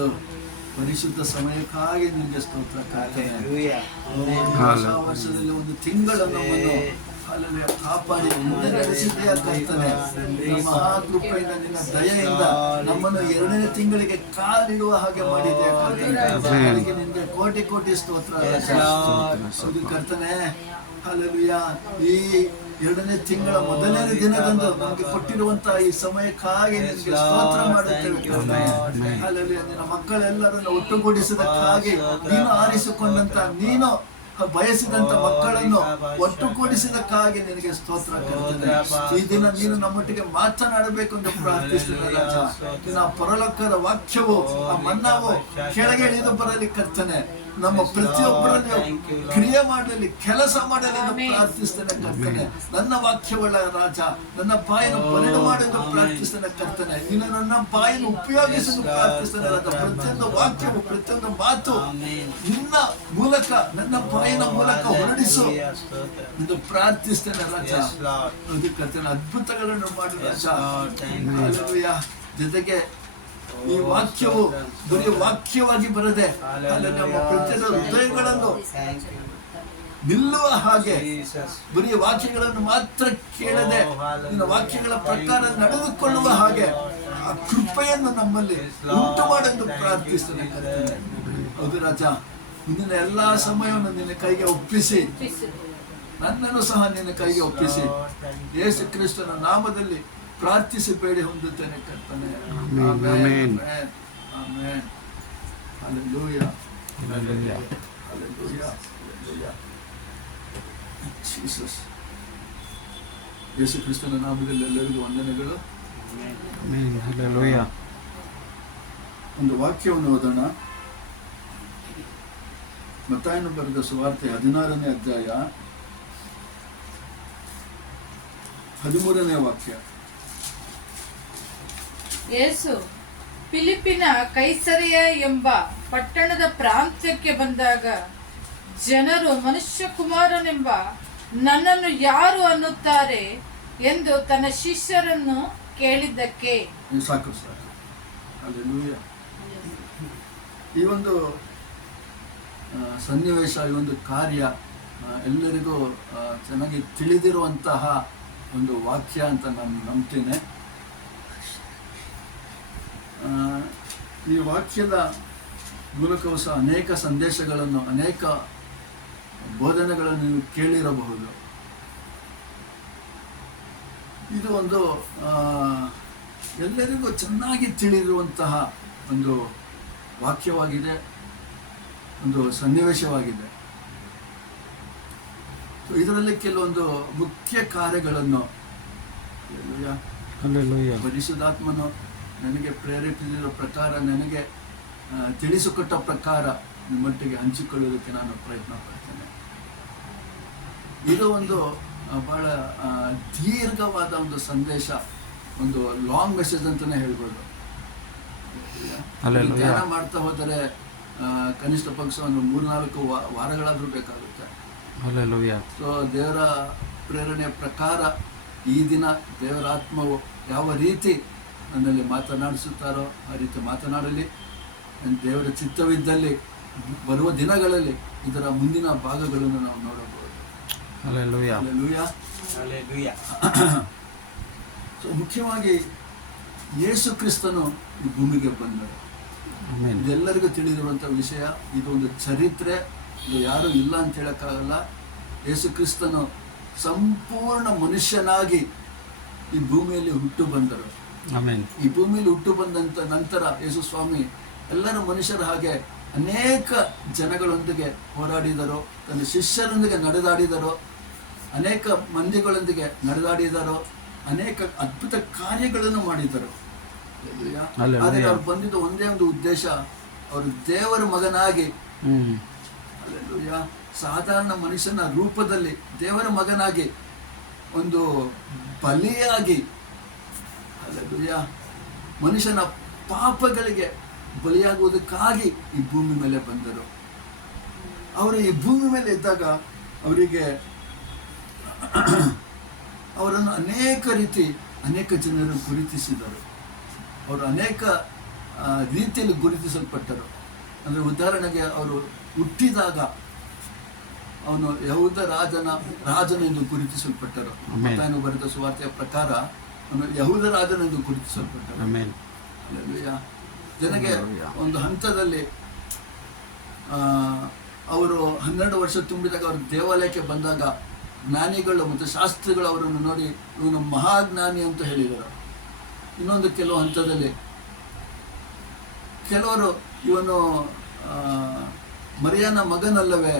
ಒಂದು ಪರಿಶುದ್ಧ ಸಮಯಕ್ಕಾಗಿ ನಿಮಗೆ ಸ್ತೋತ್ರ. ಹೊಸ ವರ್ಷದಲ್ಲಿ ಒಂದು ತಿಂಗಳು ನಮ್ಮನ್ನು ಅಲ್ಲಲ್ಲಿ ಕಾಪಾಡಿ ಮುಂದೆ ನಡೆಸಿದೆಯಾ ಕರ್ತನೆ. ಮಹಾಕೃಪೆಯಿಂದ ನಿನ್ನ ದಯೆಯಿಂದ ನಮ್ಮನ್ನು 2ನೇ ತಿಂಗಳಿಗೆ ಕಾಲಿಡುವ ಹಾಗೆ ಮಾಡಿದೆಯಾ ಕರ್ತನೆ. ಅದಕ್ಕೆ ನಿನಗೆ ಕೋಟಿ ಕೋಟಿ ಸ್ತೋತ್ರ ಅದು ಕರ್ತನೆ. ಹಲ್ಲೆಲೂಯಾ. ಈ 2ನೇ ತಿಂಗಳ 1ನೇ ದಿನದಂದು ನಮಗೆ ಕೊಟ್ಟಿರುವಂತಹ ಈ ಸಮಯಕ್ಕಾಗಿ ನಿನಗೆ ಸ್ತೋತ್ರ ಮಾಡುತ್ತೇವೆ. ಹಲ್ಲೆಲೂಯಾ. ನಿನ್ನ ಮಕ್ಕಳೆಲ್ಲರನ್ನು ಒಟ್ಟುಗೂಡಿಸಿದಕ್ಕಾಗಿ ನೀನು ಆರಿಸಿಕೊಂಡಂತ, ನೀನು ಬಯಸಿದಂತ ಮಕ್ಕಳನ್ನು ಒಟ್ಟುಗೂಡಿಸಿದಕ್ಕಾಗಿ ನಿನಗೆ ಸ್ತೋತ್ರ ಕರ್ತನೆ. ಈ ದಿನ ನೀನು ನಮ್ಮೊಟ್ಟಿಗೆ ಮಾತನಾಡಬೇಕು ಎಂದು ಪ್ರಾರ್ಥಿಸುತ್ತೇನೆ. ನಿನ್ನ ಪರಲೋಕದ ವಾಕ್ಯವು ಆ ಮನ್ನಾವು ಕೆಳಗೆ ಇಳಿದು ಬರಲಿ ಕರ್ತನೆ. ನಮ್ಮ ಪ್ರತಿಯೊಬ್ಬರಲ್ಲಿ ಕ್ರಿಯೆ ಮಾಡಲಿ, ಕೆಲಸ ಮಾಡಲಿ ಎಂದು ಪ್ರಾರ್ಥಿಸ್ತೇನೆ ಕರ್ತನೆ. ನನ್ನ ವಾಕ್ಯವುಳ್ಳ ರಾಜ, ನನ್ನ ಬಾಯನ್ನು ಬರಡು ಮಾಡೆಂದು ಪ್ರಾರ್ಥಿಸ್ತೇನೆ ಕರ್ತನೆ. ನೀನು ನನ್ನ ಬಾಯನ್ನು ಉಪಯೋಗಿಸಲು ಪ್ರಾರ್ಥಿಸ್ತೇನೆ ರಾಜ. ಪ್ರತಿಯೊಂದು ವಾಕ್ಯವು, ಪ್ರತಿಯೊಂದು ಮಾತು ನಿನ್ನ ಮೂಲಕ, ನನ್ನ ಬಾಯಿನ ಮೂಲಕ ಹೊರಡಿಸು ಎಂದು ಪ್ರಾರ್ಥಿಸ್ತೇನೆ ರಾಜ. ಅದು ಕರ್ತನೆ, ಅದ್ಭುತಗಳನ್ನು ಮಾಡಿ ರಾಜ. ಹಲ್ಲೆಲೂಯಾ. ಜೊತೆಗೆ ಈ ವಾಕ್ಯವು ಬರೀ ವಾಕ್ಯವಾಗಿ ಬರದೆ ನಮ್ಮ ಪ್ರತಿಯೊಂದು ಹೃದಯಗಳನ್ನು ನಿಲ್ಲುವ ಹಾಗೆ, ಬರೀ ವಾಕ್ಯಗಳನ್ನು ಮಾತ್ರ ಕೇಳದೆ ನಿನ್ನ ವಾಕ್ಯಗಳ ಪ್ರಕಾರ ನಡೆದುಕೊಳ್ಳುವ ಹಾಗೆ ಆ ಕೃಪೆಯನ್ನು ನಮ್ಮಲ್ಲಿ ಉಂಟು ಮಾಡೆಂದು ಪ್ರಾರ್ಥಿಸ್ತೇನೆ. ಹೌದು ರಾಜ. ಮುಂದಿನ ಎಲ್ಲಾ ಸಮಯವನ್ನು ನಿನ್ನ ಕೈಗೆ ಒಪ್ಪಿಸಿ, ನನ್ನನ್ನು ಸಹ ನಿನ್ನ ಕೈಗೆ ಒಪ್ಪಿಸಿ, ಯೇಸು ಕ್ರಿಸ್ತನ ನಾಮದಲ್ಲಿ ಪ್ರಾರ್ಥಿಸಿ ಬೇಡಿ ಹೊಂದುತ್ತೇನೆ ಕರ್ತನೆ. Amen. Amen. Hallelujah. Hallelujah. Hallelujah. Jesus. ಯೇಸು ಕ್ರಿಸ್ತನ ನಾಮದಲ್ಲಿ ಎಲ್ಲರಿಗೂ ವಂದನೆಗಳು. ಆಮೆನ್. ಹಲ್ಲೆಲೂಯಾ. ಒಂದು ವಾಕ್ಯವನ್ನು ಓದೋಣ. ಮತ್ತಾಯನು ಬರೆದ ಸುವಾರ್ತೆ 16ನೇ ಅಧ್ಯಾಯ 13ನೇ ವಾಕ್ಯ. ಯೇಸು ಫಿಲಿಪ್ಪಿನ ಕೈಸರಿಯ ಎಂಬ ಪಟ್ಟಣದ ಪ್ರಾಂತ್ಯಕ್ಕೆ ಬಂದಾಗ ಜನರು ಮನುಷ್ಯಕುಮಾರನೆಂಬ ನನ್ನನ್ನು ಯಾರು ಅನ್ನುತ್ತಾರೆ ಎಂದು ತನ್ನ ಶಿಷ್ಯರನ್ನು ಕೇಳಿದ್ದಕ್ಕೆ. ಸಾಕು ಸಾಕು. ಹಲ್ಲೆಲೂಯಾ. ಈ ಒಂದು ಸನ್ನಿವೇಶ, ಈ ಒಂದು ಕಾರ್ಯ ಎಲ್ಲರಿಗೂ ಚೆನ್ನಾಗಿ ತಿಳಿದಿರುವಂತಹ ಒಂದು ವಾಕ್ಯ ಅಂತ ನಾನು ನಂಬ್ತೇನೆ. ಈ ವಾಕ್ಯದ ಮೂಲಕವೂ ಸಹ ಅನೇಕ ಸಂದೇಶಗಳನ್ನು, ಅನೇಕ ಬೋಧನೆಗಳನ್ನು ನೀವು ಕೇಳಿರಬಹುದು. ಇದು ಒಂದು ಎಲ್ಲರಿಗೂ ಚೆನ್ನಾಗಿ ತಿಳಿದಿರುವಂತಹ ಒಂದು ವಾಕ್ಯವಾಗಿದೆ, ಒಂದು ಸನ್ನಿವೇಶವಾಗಿದೆ. ಇದರಲ್ಲಿ ಕೆಲವೊಂದು ಮುಖ್ಯ ಕಾರ್ಯಗಳನ್ನು ಪರಿಶುದ್ಧಾತ್ಮನು ನನಗೆ ಪ್ರೇರೇಪಿಸಿದ ಪ್ರಕಾರ, ನನಗೆ ತಿಳಿಸಿಕೊಟ್ಟ ಪ್ರಕಾರ ನಿಮ್ಮೊಟ್ಟಿಗೆ ಹಂಚಿಕೊಳ್ಳುವುದಕ್ಕೆ ನಾನು ಪ್ರಯತ್ನ ಪಡ್ತೇನೆ. ಇದು ಒಂದು ಬಹಳ ದೀರ್ಘವಾದ ಒಂದು ಸಂದೇಶ, ಒಂದು ಲಾಂಗ್ ಮೆಸೇಜ್ ಅಂತಲೇ ಹೇಳ್ಬೋದು. ಧ್ಯಾನ ಮಾಡ್ತಾ ಹೋದರೆ ಕನಿಷ್ಠ ಪಕ್ಷ ಒಂದು 3-4 ವಾರಗಳಾದರೂ ಬೇಕಾಗುತ್ತೆ. ಸೊ ದೇವರ ಪ್ರೇರಣೆಯ ಪ್ರಕಾರ ಈ ದಿನ ದೇವರ ಆತ್ಮವು ಯಾವ ರೀತಿ ನನ್ನಲ್ಲಿ ಮಾತನಾಡಿಸುತ್ತಾರೋ ಆ ರೀತಿ ಮಾತನಾಡಲಿ. ದೇವರ ಚಿತ್ತವಿದ್ದಲ್ಲಿ ಬರುವ ದಿನಗಳಲ್ಲಿ ಇದರ ಮುಂದಿನ ಭಾಗಗಳನ್ನು ನಾವು ನೋಡಬಹುದು. ಸೊ ಮುಖ್ಯವಾಗಿ ಯೇಸು ಕ್ರಿಸ್ತನು ಈ ಭೂಮಿಗೆ ಬಂದರು. ಇದೆಲ್ಲರಿಗೂ ತಿಳಿದಿರುವಂಥ ವಿಷಯ. ಇದು ಒಂದು ಚರಿತ್ರೆ, ಇದು ಯಾರೂ ಇಲ್ಲ ಅಂತ ಹೇಳೋಕ್ಕಾಗಲ್ಲ. ಯೇಸು ಕ್ರಿಸ್ತನು ಸಂಪೂರ್ಣ ಮನುಷ್ಯನಾಗಿ ಈ ಭೂಮಿಯಲ್ಲಿ ಹುಟ್ಟು ಬಂದರು. ಈ ಭೂಮಿಯಲ್ಲಿ ಹುಟ್ಟು ಬಂದಂತ ನಂತರ ಯೇಸು ಸ್ವಾಮಿ ಎಲ್ಲರೂ ಮನುಷ್ಯರ ಹಾಗೆ ಅನೇಕ ಜನಗಳೊಂದಿಗೆ ಹೋರಾಡಿದರು, ತನ್ನ ಶಿಷ್ಯರೊಂದಿಗೆ ನಡೆದಾಡಿದರು, ಅನೇಕ ಮಂದಿಗಳೊಂದಿಗೆ ನಡೆದಾಡಿದರು, ಅನೇಕ ಅದ್ಭುತ ಕಾರ್ಯಗಳನ್ನು ಮಾಡಿದರು. ಆದರೆ ಅವ್ರು ಬಂದಿದ್ದು ಒಂದೇ ಒಂದು ಉದ್ದೇಶ, ಅವರು ದೇವರ ಮಗನಾಗಿ, ಸಾಧಾರಣ ಮನುಷ್ಯನ ರೂಪದಲ್ಲಿ ದೇವರ ಮಗನಾಗಿ, ಒಂದು ಬಲಿಯಾಗಿ, ಮನುಷ್ಯನ ಪಾಪಗಳಿಗೆ ಬಲಿಯಾಗುವುದಕ್ಕಾಗಿ ಈ ಭೂಮಿ ಮೇಲೆ ಬಂದರು. ಅವರು ಈ ಭೂಮಿ ಮೇಲೆ ಇದ್ದಾಗ ಅವರಿಗೆ ಅವರನ್ನು ಅನೇಕ ರೀತಿ ಅನೇಕ ಜನರು ಗುರುತಿಸಿದರು. ಅವರು ಅನೇಕ ರೀತಿಯಲ್ಲಿ ಗುರುತಿಸಲ್ಪಟ್ಟರು. ಅಂದರೆ ಉದಾಹರಣೆಗೆ ಅವರು ಹುಟ್ಟಿದಾಗ ಅವನು ಯಹೂದ ರಾಜನೆಂದು ಗುರುತಿಸಲ್ಪಟ್ಟರು. ಮತ್ತಾಯನು ಬರೆದ ಸುವಾರ್ತೆಯ ಪ್ರಕಾರ ಅವನು ಯಹೂದ ರಾಜನೆಂದು ಗುರುತಿಸಲ್ಪಟ್ಟರು. ಹಲ್ಲೆಲೂಯಾ. ಜನಗೆ ಒಂದು ಹಂತದಲ್ಲಿ ಅವರು 12 ವರ್ಷ ತುಂಬಿದಾಗ ಅವರು ದೇವಾಲಯಕ್ಕೆ ಬಂದಾಗ ಜ್ಞಾನಿಗಳು ಮತ್ತು ಶಾಸ್ತ್ರಿಗಳು ಅವರನ್ನು ನೋಡಿ ಇವನು ಮಹಾಜ್ಞಾನಿ ಅಂತ ಹೇಳಿದರು. ಇನ್ನೊಂದು ಕೆಲವು ಹಂತದಲ್ಲಿ ಕೆಲವರು ಇವನು ಮರಿಯನ ಮಗನಲ್ಲವೇ,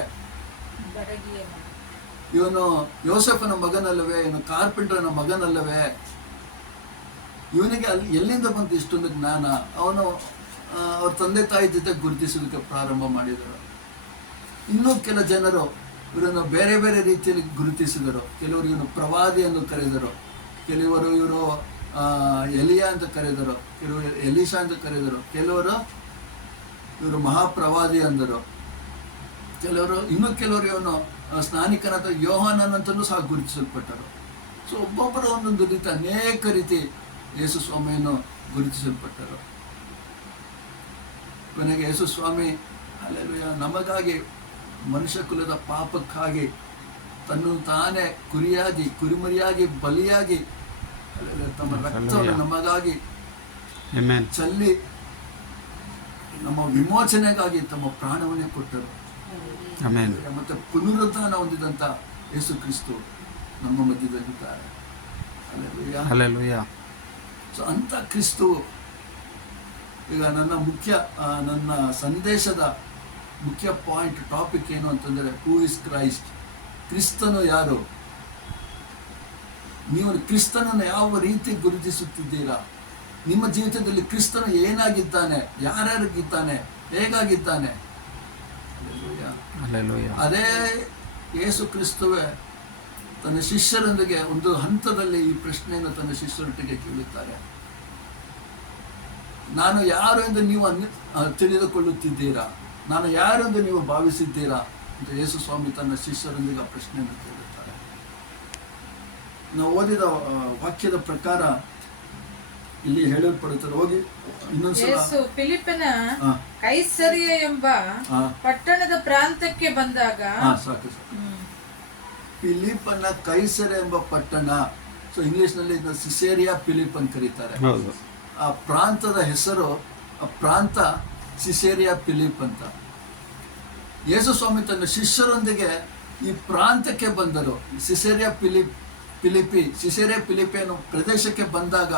ಇವನು ಯೋಸೆಫನ ಮಗನಲ್ಲವೇ, ಇವನು ಕಾರ್ಪೆಂಟರ್ನ ಮಗನಲ್ಲವೇ, ಇವನಿಗೆ ಎಲ್ಲಿಂದ ಬಂತು ಇಷ್ಟೊಂದು ಜ್ಞಾನ, ಅವನು ಅವ್ರ ತಂದೆ ತಾಯಿ ಜೊತೆ ಗುರುತಿಸಲಿಕ್ಕೆ ಪ್ರಾರಂಭ ಮಾಡಿದರು. ಇನ್ನೂ ಕೆಲ ಜನರು ಇವರನ್ನು ಬೇರೆ ಬೇರೆ ರೀತಿಯಲ್ಲಿ ಗುರುತಿಸಿದರು. ಕೆಲವರು ಇವನು ಪ್ರವಾದಿ ಎಂದು ಕರೆದರು, ಕೆಲವರು ಇವರು ಎಲಿಯಾ ಅಂತ ಕರೆದರು, ಕೆಲವರು ಎಲೀಶಾ ಅಂತ ಕರೆದರು, ಕೆಲವರು ಇವರು ಮಹಾಪ್ರವಾದಿ ಅಂದರು, ಕೆಲವರು ಇವನು ಸ್ನಾನಿಕನಾದ ಯೋಹಾನನ್ ಅಂತಲೂ ಸಹ ಗುರುತಿಸಲ್ಪಟ್ಟರು. ಸೊ ಒಬ್ಬೊಬ್ಬರು ಒಂದೊಂದು ರೀತಿ ಅನೇಕ ರೀತಿ ಯೇಸು ಸ್ವಾಮಿಯನ್ನು ಗುರುತಿಸಲ್ಪಟ್ಟರು. ಕೊನೆಗೆ ಯೇಸು ಸ್ವಾಮಿ ಹಲ್ಲೆಲೂಯಾ ನಮಗಾಗಿ, ಮನುಷ್ಯ ಕುಲದ ಪಾಪಕ್ಕಾಗಿ ತನ್ನನ್ನು ತಾನೇ ಕುರಿಮರಿಯಾಗಿ ಬಲಿಯಾಗಿ ತಮ್ಮ ರಕ್ತವನ್ನು ನಮಗಾಗಿ ಚೆಲ್ಲಿ ನಮ್ಮ ವಿಮೋಚನೆಗಾಗಿ ತಮ್ಮ ಪ್ರಾಣವನ್ನೇ ಕೊಟ್ಟರು. ಮತ್ತೆ ಪುನರುತ್ಥಾನ ಹೊಂದಿದಂತ ಯೇಸು ಕ್ರಿಸ್ತು ನಮ್ಮ ಮಧ್ಯದಲ್ಲಿದ್ದಾರೆ. ಸೊ ಅಂತ ಕ್ರಿಸ್ತು ಈಗ ನನ್ನ ಸಂದೇಶದ ಮುಖ್ಯ ಪಾಯಿಂಟ್ ಟಾಪಿಕ್ ಏನು ಅಂತಂದರೆ, ಹೂ ಇಸ್ ಕ್ರೈಸ್ಟ್? ಕ್ರಿಸ್ತನು ಯಾರು? ನೀವು ಕ್ರಿಸ್ತನನ್ನು ಯಾವ ರೀತಿ ಗುರುತಿಸುತ್ತಿದ್ದೀರಾ? ನಿಮ್ಮ ಜೀವಿತದಲ್ಲಿ ಕ್ರಿಸ್ತನು ಏನಾಗಿದ್ದಾನೆ, ಯಾರ್ಯಾರಿಗಿದ್ದಾನೆ, ಹೇಗಾಗಿದ್ದಾನೆ? ಅದೇ ಯೇಸು ಕ್ರಿಸ್ತುವೇ ತನ್ನ ಶಿಷ್ಯರೊಂದಿಗೆ ಒಂದು ಹಂತದಲ್ಲಿ ಈ ಪ್ರಶ್ನೆಯನ್ನು ತನ್ನ ಶಿಷ್ಯರೊಟ್ಟಿಗೆ ಕೇಳುತ್ತಾರೆ. ನಾನು ಯಾರು ಎಂದು ನೀವು ತಿಳಿದುಕೊಳ್ಳುತ್ತಿದ್ದೀರಾ? ನಾನು ಯಾರು ಎಂದು ನೀವು ಭಾವಿಸಿದ್ದೀರಾ ಅಂತ ಯೇಸು ಸ್ವಾಮಿ ತನ್ನ ಶಿಷ್ಯರೊಂದಿಗೆ ಆ ಪ್ರಶ್ನೆಯನ್ನು ಕೇಳುತ್ತಾರೆ. ನಾವು ಓದಿದ ವಾಕ್ಯದ ಪ್ರಕಾರ ಇಲ್ಲಿ ಹೇಳಲ್ಪಡುತ್ತದೆ. ಹೋಗಿ ಇನ್ನೊಂದ್ಸಲ ಫಿಲಿಪ್ಪನ ಕೈಸರಿಯ ಎಂಬ ಪಟ್ಟಣದ ಪ್ರಾಂತಕ್ಕೆ ಬಂದಾಗ, ಸಾಕು ಫಿಲಿಪ್ಪನ ಕೈಸರೆ ಎಂಬ ಪಟ್ಟಣ, ಸೊ ಇಂಗ್ಲಿಷ್ ನಲ್ಲಿ ಸಿಸೇರಿಯಾ ಫಿಲಿಪ್ ಅಂತ ಕರೀತಾರೆ. ಆ ಪ್ರಾಂತದ ಹೆಸರು, ಆ ಪ್ರಾಂತ ಸಿಸೇರಿಯಾ ಫಿಲಿಪ್ ಅಂತ. ಯೇಸು ಸ್ವಾಮಿ ತನ್ನ ಶಿಷ್ಯರೊಂದಿಗೆ ಈ ಪ್ರಾಂತಕ್ಕೆ ಬಂದರು. ಸಿಸೇರಿಯಾ ಫಿಲಿಪಿ ಅನ್ನೋ ಪ್ರದೇಶಕ್ಕೆ ಬಂದಾಗ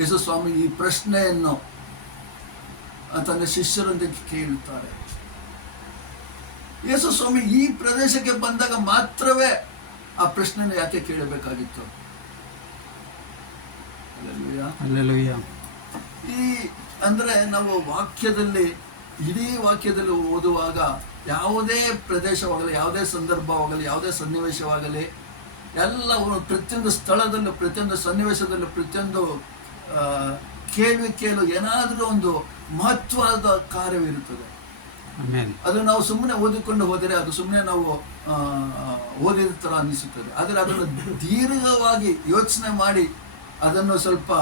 ಯೇಸು ಸ್ವಾಮಿ ಈ ಪ್ರಶ್ನೆಯನ್ನು ತನ್ನ ಶಿಷ್ಯರೊಂದಿಗೆ ಕೇಳುತ್ತಾರೆ. ಯೇಸು ಸ್ವಾಮಿ ಈ ಪ್ರದೇಶಕ್ಕೆ ಬಂದಾಗ ಮಾತ್ರವೇ ಆ ಪ್ರಶ್ನೆಯನ್ನು ಯಾಕೆ ಕೇಳಬೇಕಾಗಿತ್ತು? ಅಂದ್ರೆ ನಾವು ಇಡೀ ವಾಕ್ಯದಲ್ಲಿ ಓದುವಾಗ ಯಾವುದೇ ಪ್ರದೇಶವಾಗಲಿ, ಯಾವುದೇ ಸಂದರ್ಭವಾಗಲಿ, ಯಾವುದೇ ಸನ್ನಿವೇಶವಾಗಲಿ, ಎಲ್ಲವನ್ನು ಪ್ರತಿಯೊಂದು ಸ್ಥಳದಲ್ಲೂ, ಪ್ರತಿಯೊಂದು ಸನ್ನಿವೇಶದಲ್ಲೂ, ಪ್ರತಿಯೊಂದು ಕೇಳು ಏನಾದರೂ ಒಂದು ಮಹತ್ವದ ಕಾರ್ಯವಿರುತ್ತದೆ. ಅದು ನಾವು ಸುಮ್ಮನೆ ಓದಿಕೊಂಡು ಹೋದರೆ ಅದು ಸುಮ್ಮನೆ ನಾವು ಓದಿದ ಥರ ಅನ್ನಿಸುತ್ತದೆ. ಆದರೆ ಅದನ್ನು ದೀರ್ಘವಾಗಿ ಯೋಚನೆ ಮಾಡಿ ಅದನ್ನು ಸ್ವಲ್ಪ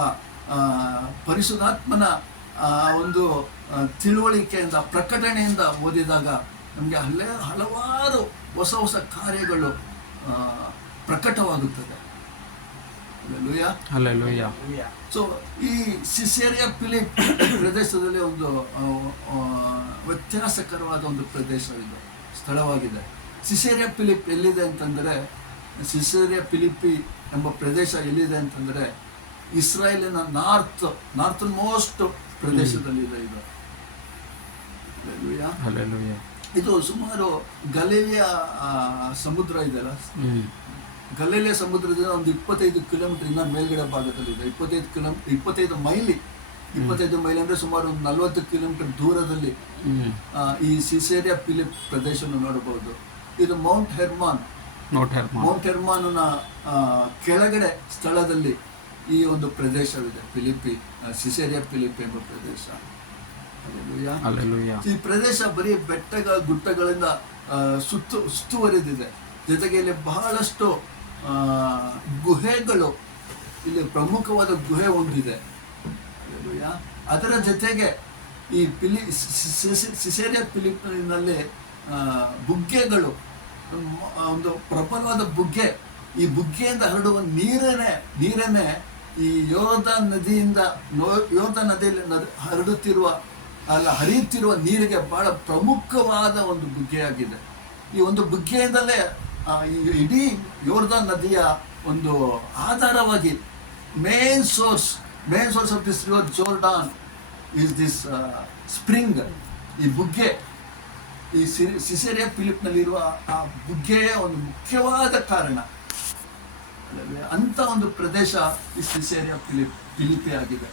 ಪರಿಶುದ್ಧಾತ್ಮನ ಒಂದು ತಿಳುವಳಿಕೆಯಿಂದ, ಪ್ರಕಟಣೆಯಿಂದ ಓದಿದಾಗ ನಮಗೆ ಹಲವಾರು ಹೊಸ ಕಾರ್ಯಗಳು ಪ್ರಕಟವಾಗುತ್ತದೆ. ಸೊ ಈ ಸಿಸೇರಿಯಾ ಫಿಲಿಪ್ ಪ್ರದೇಶದಲ್ಲಿ ಒಂದು ವ್ಯತ್ಯಾಸಕರವಾದ ಒಂದು ಪ್ರದೇಶವಿದೆ, ಸ್ಥಳವಾಗಿದೆ. ಸಿಸೇರಿಯಾ ಫಿಲಿಪ್ ಎಲ್ಲಿದೆ ಅಂತಂದರೆ, ಸಿಸೇರಿಯಾ ಫಿಲಿಪಿ ಎಂಬ ಪ್ರದೇಶ ಎಲ್ಲಿದೆ ಅಂತಂದರೆ ಇಸ್ರಾಯೇಲಿನ ನಾರ್ತ್ ಮೋಸ್ಟ್ ಪ್ರದೇಶದಲ್ಲಿದೆ. ಇದು ಸುಮಾರು ಗಲಿಲಿಯ ಸಮುದ್ರ ಇದೆಯಲ್ಲ, ಗಲಿಲಿಯ ಸಮುದ್ರದಿಂದ ಒಂದು 25 ಕಿಲೋಮೀಟರ್ ಇನ್ನ ಮೇಲ್ಗಡೆ ಭಾಗದಲ್ಲಿದೆ. 25 ಮೈಲಿ ಅಂದ್ರೆ ಸುಮಾರು 40 ಕಿಲೋಮೀಟರ್ ದೂರದಲ್ಲಿ ಈ ಸಿಸೇರಿಯಾ ಫಿಲಿಪ್ ಪ್ರದೇಶವನ್ನು ನೋಡಬಹುದು. ಇದು ಮೌಂಟ್ ಹೆರ್ಮಾನ್ನ ಕೆಳಗಡೆ ಸ್ಥಳದಲ್ಲಿ ಈ ಒಂದು ಪ್ರದೇಶವಿದೆ, ಸಿಸೇರಿಯಾ ಫಿಲಿಪ್ ಎಂಬ ಪ್ರದೇಶ. ಈ ಪ್ರದೇಶ ಬರೀ ಗುಡ್ಡಗಳಿಂದ ಸುತ್ತುವರಿದಿದೆ. ಜೊತೆಗೆ ಇಲ್ಲಿ ಬಹಳಷ್ಟು ಗುಹೆಗಳು, ಇಲ್ಲಿ ಪ್ರಮುಖವಾದ ಗುಹೆ ಒಂದಿದೆ. ಅದರ ಜೊತೆಗೆ ಈ ಸಿಸೇರಿಯಾ ಫಿಲಿಪ್ಪಿನಲ್ಲಿ ಬುಗ್ಗೆಗಳು, ಒಂದು ಪ್ರಬಲವಾದ ಬುಗ್ಗೆ, ಈ ಬುಗ್ಗೆಯಿಂದ ಹರಡುವ ನೀರನ್ನೇ ಈ ಯೋರ್ದಾನ್ ನದಿಯಲ್ಲಿ ಹರಿಯುತ್ತಿರುವ ನೀರಿಗೆ ಬಹಳ ಪ್ರಮುಖವಾದ ಒಂದು ಬುಗ್ಗೆಯಾಗಿದೆ. ಈ ಒಂದು ಬುಗ್ಗೆಯಿಂದಲೇ ಈ ಇಡೀ ಯೋರ್ದಾನ್ ನದಿಯ ಒಂದು ಆಧಾರವಾಗಿ main source of this river Jordan is this spring. ಈ ಬುಗ್ಗೆ, ಈ ಸಿಸೇರಿಯಾ ಫಿಲಿಪ್ನಲ್ಲಿರುವ ಆ ಬುಗ್ಗೆಯ ಒಂದು ಮುಖ್ಯವಾದ ಕಾರಣ. ಅಂತ ಒಂದು ಪ್ರದೇಶ ಈ ಸಿಸೇರಿಯಾ ಫಿಲಿಪಿ ಆಗಿದೆ.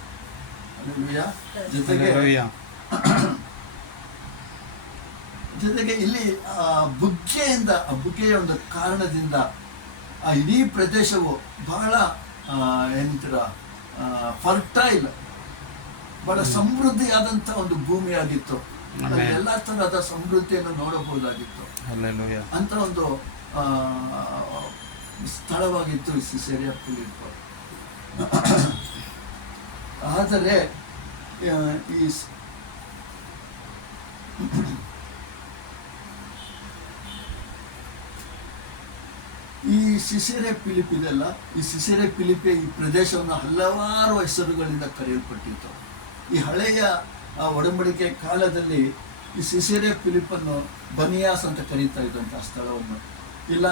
ಜೊತೆಗೆ ಇಲ್ಲಿ ಬುಗ್ಗೆಯ ಒಂದು ಕಾರಣದಿಂದ ಆ ಇಡೀ ಪ್ರದೇಶವು ಬಹಳ ಏನಂತೀರ ಫರ್ಟೈಲ್, ಬಹಳ ಸಮೃದ್ಧಿಯಾದಂಥ ಒಂದು ಭೂಮಿಯಾಗಿತ್ತು. ಎಲ್ಲ ತರಹದ ಸಮೃದ್ಧಿಯನ್ನು ನೋಡಬಹುದಾಗಿತ್ತು. ಅಂತ ಒಂದು ಸ್ಥಳವಾಗಿತ್ತು ಈ ಸಿಸೇರಿಯಾ ಫಿಲಿಪ್. ಆದರೆ ಈ ಸಿಸೇರಿಯಾ ಫಿಲಿಪ್ ಇದೆಲ್ಲ, ಈ ಸಿಸೇರಿಯಾ ಫಿಲಿಪಿ ಈ ಪ್ರದೇಶವನ್ನು ಹಲವಾರು ಹೆಸರುಗಳಿಂದ ಕರೆಯಲ್ಪಟ್ಟಿತ್ತು. ಈ ಹಳೆಯ ಒಡಂಬಡಿಕೆ ಕಾಲದಲ್ಲಿ ಈ ಸಿಸೇರಿಯಾ ಫಿಲಿಪನ್ನು ಬನಿಯಾಸ್ ಅಂತ ಕರೀತಾ ಇದ್ದಂಥ ಸ್ಥಳವನ್ನು, ಇಲ್ಲ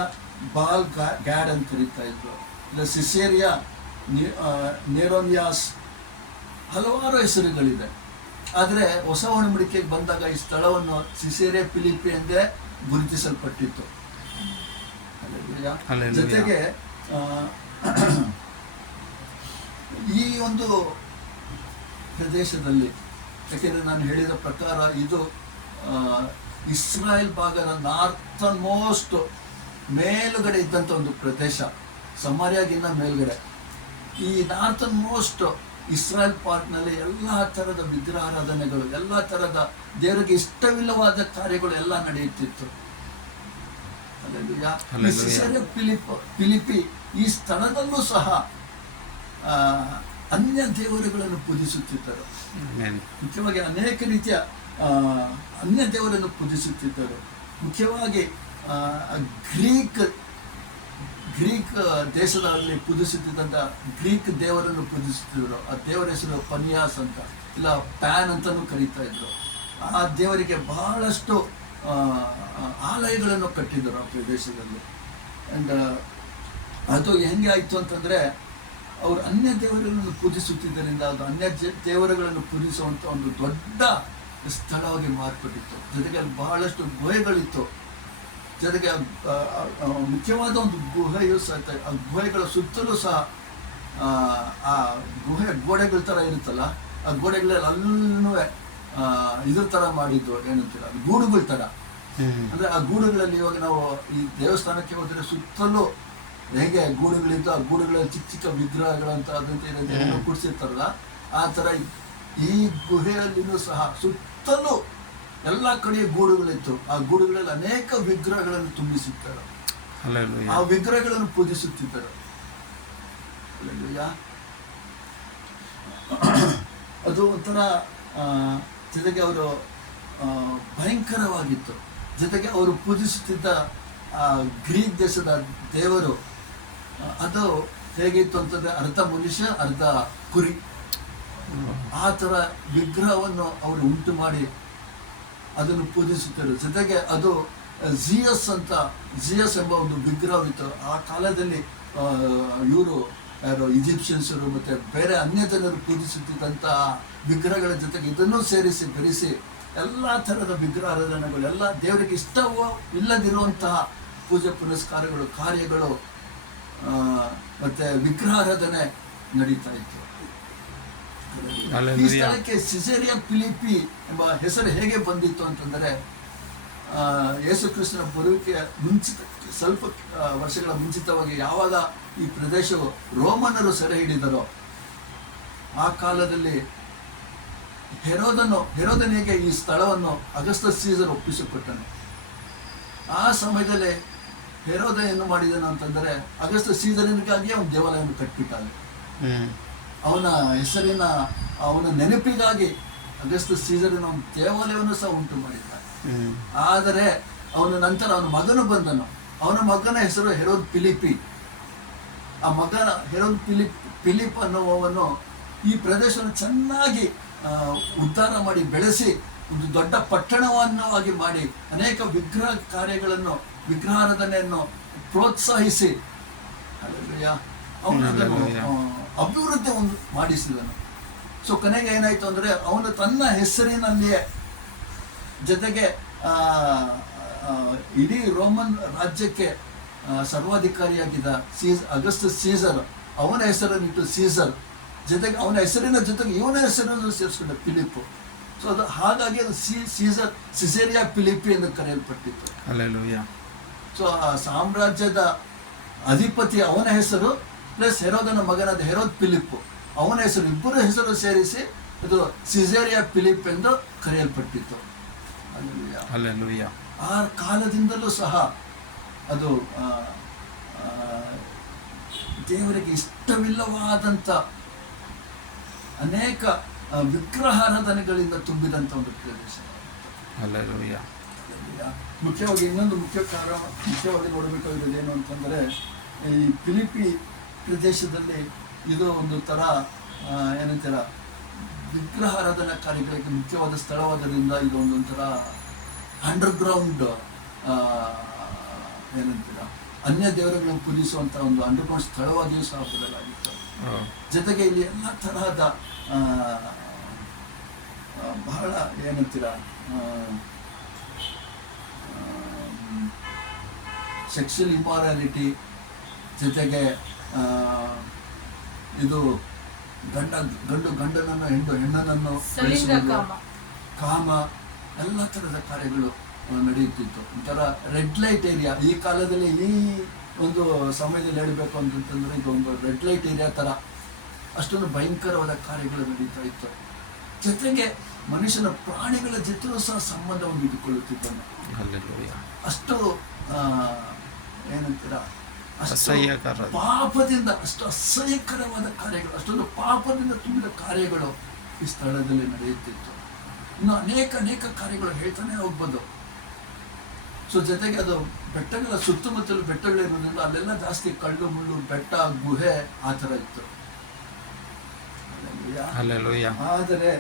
ಬಾಲ್ ಗ್ಯಾಡ್ ಅಂತ ಕರೀತಾ ಇದ್ರು, ಇಲ್ಲ ಸಿಸೇರಿಯಾ ನೇರೋನಿಯಾಸ್, ಹಲವಾರು ಹೆಸರುಗಳಿದೆ. ಆದರೆ ಹೊಸ ಒಡಂಬಡಿಕೆಗೆ ಬಂದಾಗ ಈ ಸ್ಥಳವನ್ನು ಸಿಸೇರಿಯಾ ಫಿಲಿಪಿ ಎಂದೇ ಗುರುತಿಸಲ್ಪಟ್ಟಿತ್ತು. ಜೊತೆಗೆ ಈ ಒಂದು ಪ್ರದೇಶದಲ್ಲಿ, ಯಾಕೆಂದರೆ ನಾನು ಹೇಳಿದ ಪ್ರಕಾರ ಇದು ಇಸ್ರಾಯೇಲ್ ಭಾಗದ ನಾರ್ತನ್ ಮೋಸ್ಟ್ ಮೇಲುಗಡೆ ಇದ್ದಂಥ ಒಂದು ಪ್ರದೇಶ, ಸಮಾರ್ಯಾಗಿನ್ನ ಮೇಲ್ಗಡೆ. ಈ ನಾರ್ತನ್ ಮೋಸ್ಟ್ ಇಸ್ರಾಯೇಲ್ ಪಾರ್ಟ್ನಲ್ಲಿ ಎಲ್ಲ ಥರದ ವಿಗ್ರಹಾರಾಧನೆಗಳು, ಎಲ್ಲ ಥರದ ದೇವರಿಗೆ ಇಷ್ಟವಿಲ್ಲವಾದ ಕಾರ್ಯಗಳು ಎಲ್ಲ ನಡೆಯುತ್ತಿತ್ತು. ಫಿಲಿಪಿ ಈ ಸ್ಥಳದಲ್ಲೂ ಸಹ ಅನ್ಯ ದೇವರುಗಳನ್ನು ಪೂಜಿಸುತ್ತಿದ್ದರು. ಮುಖ್ಯವಾಗಿ ಅನೇಕ ರೀತಿಯ ಅನ್ಯ ದೇವರನ್ನು ಪೂಜಿಸುತ್ತಿದ್ದರು. ಮುಖ್ಯವಾಗಿ ಗ್ರೀಕ್ ದೇಶದಲ್ಲಿ ಪೂಜಿಸುತ್ತಿದ್ದಂಥ ಗ್ರೀಕ್ ದೇವರನ್ನು ಪೂಜಿಸುತ್ತಿದ್ದರು. ಆ ದೇವರ ಹೆಸರು ಪನಿಯಾಸ್ ಅಂತ, ಇಲ್ಲ ಪ್ಯಾನ್ ಅಂತಲೂ ಕರೀತಾ ಇದ್ರು. ಆ ದೇವರಿಗೆ ಬಹಳಷ್ಟು ಆಲಯಗಳನ್ನು ಕಟ್ಟಿದ್ದರು ಆ ಪ್ರದೇಶದಲ್ಲಿ. ಆ್ಯಂಡ್ ಅದು ಹೆಂಗೆ ಆಯಿತು ಅಂತಂದರೆ, ಅವರು ಅನ್ಯ ದೇವರುಗಳನ್ನು ಪೂಜಿಸುತ್ತಿದ್ದರಿಂದ ಅದು ಅನ್ಯ ದೇವರುಗಳನ್ನು ಪೂಜಿಸುವಂಥ ಒಂದು ದೊಡ್ಡ ಸ್ಥಳವಾಗಿ ಮಾರ್ಪಟ್ಟಿತ್ತು. ಜೊತೆಗೆ ಅಲ್ಲಿ ಬಹಳಷ್ಟು ಗುಹೆಗಳಿತ್ತು. ಜೊತೆಗೆ ಮುಖ್ಯವಾದ ಒಂದು ಗುಹೆಯು ಸಹ, ಆ ಗುಹೆಗಳ ಸುತ್ತಲೂ ಸಹ ಆ ಗುಹೆ ಗೋಡೆಗಳ ಥರ ಇರುತ್ತಲ್ಲ, ಆ ಗೋಡೆಗಳಲ್ಲಿ ಅಲ್ಲೂ ಇದ್ರ ಥರ ಮಾಡಿದ್ದು, ಏನಂತೀರ, ಅದು ಗೂಡುಗಳ ಥರ. ಅಂದರೆ ಆ ಗೂಡುಗಳಲ್ಲಿ ಇವಾಗ ನಾವು ಈ ದೇವಸ್ಥಾನಕ್ಕೆ ಹೋದರೆ ಸುತ್ತಲೂ ಹೇಗೆ ಗೂಡುಗಳಿದ್ದು, ಆ ಗೂಡುಗಳಲ್ಲಿ ಚಿಕ್ಕ ಚಿಕ್ಕ ವಿಗ್ರಹಗಳಂತ ಅದಂತ ಕೂಡಿಸಿರ್ತಾರಲ್ಲ, ಆ ಥರ ಈ ಗುಹೆಯಲ್ಲಿನೂ ಸಹ ಸುತ್ತಲೂ ಎಲ್ಲ ಕಡೆ ಗೂಡುಗಳಿತ್ತು. ಆ ಗೂಡುಗಳಲ್ಲಿ ಅನೇಕ ವಿಗ್ರಹಗಳನ್ನು ತುಂಬಿಸುತ್ತಾರೆ. ಆ ವಿಗ್ರಹಗಳನ್ನು ಪೂಜಿಸುತ್ತಿದ್ದರು. ಅದು ಒಂಥರ ಜೊತೆಗೆ ಅವರು ಭಯಂಕರವಾಗಿತ್ತು. ಜೊತೆಗೆ ಅವರು ಪೂಜಿಸುತ್ತಿದ್ದ ಗ್ರೀಕ್ ದೇಶದ ದೇವರು ಅದು ಹೇಗಿತ್ತು ಅಂತಂದರೆ, ಅರ್ಧ ಮನುಷ್ಯ ಅರ್ಧ ಕುರಿ, ಆ ಥರ ವಿಗ್ರಹವನ್ನು ಅವರು ಉಂಟು ಮಾಡಿ ಅದನ್ನು ಪೂಜಿಸುತ್ತಾರೆ. ಜೊತೆಗೆ ಅದು ಜಿಯಸ್ ಎಂಬ ಒಂದು ವಿಗ್ರಹವಿತ್ತು. ಆ ಕಾಲದಲ್ಲಿ ಇವರು ಯಾರು ಈಜಿಪ್ಷಿಯನ್ಸರು ಮತ್ತು ಬೇರೆ ಅನ್ಯ ಜನರು ಪೂಜಿಸುತ್ತಿದ್ದಂಥ ವಿಗ್ರಹಗಳ ಜೊತೆಗೆ ಇದನ್ನೂ ಸೇರಿಸಿ ಬೆರೆಸಿ ಎಲ್ಲ ಥರದ ವಿಗ್ರಹಾರಾಧನೆಗಳು, ಎಲ್ಲ ದೇವರಿಗೆ ಇಷ್ಟವೋ ಇಲ್ಲದಿರುವಂತಹ ಪೂಜೆ ಪುನಸ್ಕಾರಗಳು, ಕಾರ್ಯಗಳು ಮತ್ತು ವಿಗ್ರಹಾರಾಧನೆ ನಡೀತಾ ಇತ್ತು. ಈ ಸ್ಥಳಕ್ಕೆ ಸಿಸೇರಿಯಾ ಫಿಲಿಪಿ ಎಂಬ ಹೆಸರು ಹೇಗೆ ಬಂದಿತ್ತು ಅಂತಂದರೆ, ಯೇಸು ಕ್ರಿಸ್ತನ ಬರುವಿಕೆ ಸ್ವಲ್ಪ ವರ್ಷಗಳ ಮುಂಚಿತವಾಗಿ ಯಾವಾಗ ಈ ಪ್ರದೇಶವು ರೋಮನರು ಸೆರೆ ಹಿಡಿದರೋ, ಆ ಕಾಲದಲ್ಲಿ ಹೆರೋದನಿಗೆ ಈ ಸ್ಥಳವನ್ನು ಅಗಸ್ಟಸ್ ಸೀಸರ್ ಒಪ್ಪಿಸಿಕೊಟ್ಟನು. ಆ ಸಮಯದಲ್ಲಿ ಹೆರೋದ ಏನು ಮಾಡಿದನು ಅಂತಂದರೆ, ಅಗಸ್ಟಸ್ ಸೀಸರಿಗಾಗಿಯೇ ಒಂದು ದೇವಾಲಯವನ್ನು ಕಟ್ಬಿಟ್ಟಾನೆ. ಅವನ ಹೆಸರಿನ ಅವನ ನೆನಪಿಗಾಗಿ ಅಗಸ್ಟಸ್ ಸೀಸರಿನ ಒಂದು ದೇವಾಲಯವನ್ನು ಸಹ ಉಂಟು ಮಾಡಿದ್ದಾನೆ. ಆದರೆ ಅವನ ನಂತರ ಅವನ ಮಗನು ಬಂದನು. ಅವನ ಮಗನ ಹೆಸರು ಹೆರೋದ್ ಫಿಲಿಪ್ಪಿ. ಆ ಮಗನ ಹೆರೋದ್ ಫಿಲಿಪ್ ಅನ್ನುವವನು ಈ ಪ್ರದೇಶವನ್ನು ಚೆನ್ನಾಗಿ ಉದ್ಧಾರ ಮಾಡಿ ಬೆಳೆಸಿ ಒಂದು ದೊಡ್ಡ ಪಟ್ಟಣವನ್ನಾಗಿ ಮಾಡಿ ಅನೇಕ ವಿಗ್ರಹ ಕಾರ್ಯಗಳನ್ನು, ವಿಗ್ರಹಾರಾಧನೆಯನ್ನು ಪ್ರೋತ್ಸಾಹಿಸಿ ಅವನನ್ನು ಅಭಿವೃದ್ಧಿ ಒಂದು ಮಾಡಿಸಿದನು. ಸೊ ಕೊನೆಗೆ ಏನಾಯ್ತು ಅಂದ್ರೆ, ಅವನು ತನ್ನ ಹೆಸರಿನಲ್ಲಿಯೇ ಜೊತೆಗೆ ಇಡೀ ರೋಮನ್ ರಾಜ್ಯಕ್ಕೆ ಸರ್ವಾಧಿಕಾರಿಯಾಗಿದ್ದ ಅಗಸ್ಟಸ್ ಸೀಸರ್, ಅವನ ಹೆಸರನ್ನಿಟ್ಟು ಸೀಸರ್, ಜೊತೆಗೆ ಅವನ ಹೆಸರಿನ ಜೊತೆಗೆ ಇವನ ಹೆಸರನ್ನು ಸೇರಿಸ್ಕೊಂಡ ಫಿಲಿಪ್. ಸೊ ಅದು ಹಾಗಾಗಿ ಅದು ಸಿಸೇರಿಯಾ ಫಿಲಿಪ್ಪಿ ಎಂದು ಕರೆಯಲ್ಪಟ್ಟಿತ್ತು. ಸೊ ಆ ಸಾಮ್ರಾಜ್ಯದ ಅಧಿಪತಿ ಅವನ ಹೆಸರು ಪ್ಲಸ್ ಹೆರೋದನ ಮಗನಾದ ಹೆರೋದ್ ಫಿಲಿಪ್, ಅವನ ಹೆಸರು, ಇಬ್ಬರ ಹೆಸರು ಸೇರಿಸಿ ಇದು ಸಿಸೇರಿಯಾ ಫಿಲಿಪ್ ಎಂದು ಕರೆಯಲ್ಪಟ್ಟಿತ್ತು. ಆ ಕಾಲದಿಂದಲೂ ಸಹ ಅದು ದೇವರಿಗೆ ಇಷ್ಟವಿಲ್ಲವಾದಂಥ ಅನೇಕ ವಿಗ್ರಹಾರಾಧನೆಗಳಿಂದ ತುಂಬಿದಂಥ ಒಂದು ಪ್ರದೇಶ. ಮುಖ್ಯವಾಗಿ ಇನ್ನೊಂದು ಮುಖ್ಯವಾಗಿ ನೋಡಬೇಕಾಗಿರೋದು ಏನು ಅಂತಂದರೆ, ಈ ಫಿಲಿಪ್ಪಿ ಪ್ರದೇಶದಲ್ಲಿ ಇದು ಒಂದು ಥರ ಏನಂತೀರ ವಿಗ್ರಹಾರಾಧನಾ ಕಾರ್ಯಗಳಿಗೆ ಮುಖ್ಯವಾದ ಸ್ಥಳವಾದ್ದರಿಂದ ಇದು ಒಂದೊಂಥರ ಅಂಡರ್ಗ್ರೌಂಡ್ ಏನಂತೀರ ಅನ್ಯ ದೇವರುಗಳನ್ನು ಪೂಜಿಸುವಂಥ ಒಂದು ಅಂಡರ್ಗ್ರೌಂಡ್ ಸ್ಥಳವಾಗಿಯೂ ಸಹ ಬದಲಾಗಿತ್ತು. ಜೊತೆಗೆ ಇಲ್ಲಿ ಎಲ್ಲ ತರಹದ ಬಹಳ ಏನಂತೀರ ಸೆಕ್ಷುವಲ್ ಇಮಾರಾಲಿಟಿ, ಜೊತೆಗೆ ಇದು ಗಂಡನನ್ನು ಹೆಣ್ಣನನ್ನು ಬೆಳೆಸುವುದು, ಕಾಮ, ಎಲ್ಲ ಥರದ ಕಾರ್ಯಗಳು ನಡೆಯುತ್ತಿತ್ತು. ಒಂಥರ ರೆಡ್ ಲೈಟ್ ಏರಿಯಾ. ಈ ಕಾಲದಲ್ಲಿ ಈ ಒಂದು ಸಮಯದಲ್ಲಿ ಹೇಳಬೇಕು ಅಂತಂತಂದ್ರೆ ಇದು ಒಂದು ರೆಡ್ ಲೈಟ್ ಏರಿಯಾ ಥರ ಅಷ್ಟೊಂದು ಭಯಂಕರವಾದ ಕಾರ್ಯಗಳು ನಡೀತಾ ಇತ್ತು. ಜೊತೆಗೆ ಮನುಷ್ಯನ ಪ್ರಾಣಿಗಳ ಜೊತೆಯೂ ಸಹ ಸಂಬಂಧವನ್ನು ಇಟ್ಟುಕೊಳ್ಳುತ್ತಿದ್ದಾನೆ. ಅಷ್ಟು ಏನಂತೀರ ಪಾಪದಿಂದ, ಅಷ್ಟು ಅಸಹ್ಯಕರವಾದ ಕಾರ್ಯಗಳು, ಅಷ್ಟೊಂದು ಪಾಪದಿಂದ ತುಂಬಿದ ಕಾರ್ಯಗಳು ಈ ಸ್ಥಳದಲ್ಲಿ ನಡೆಯುತ್ತಿತ್ತು. ಇನ್ನು ಅನೇಕ ಕಾರ್ಯಗಳು ಹೇಳ್ತಾನೆ ಹೋಗ್ಬೋದು. ಸೊ ಜೊತೆಗೆ ಅದು ಬೆಟ್ಟಗಳ ಸುತ್ತಮುತ್ತಲು ಬೆಟ್ಟಗಳಿರೋದ್ರಿಂದ ಅಲ್ಲೆಲ್ಲ ಜಾಸ್ತಿ ಕಳ್ಳು ಮುಳ್ಳು, ಬೆಟ್ಟ, ಗುಹೆ ಆ ಥರ ಇತ್ತು. ಆದರೆ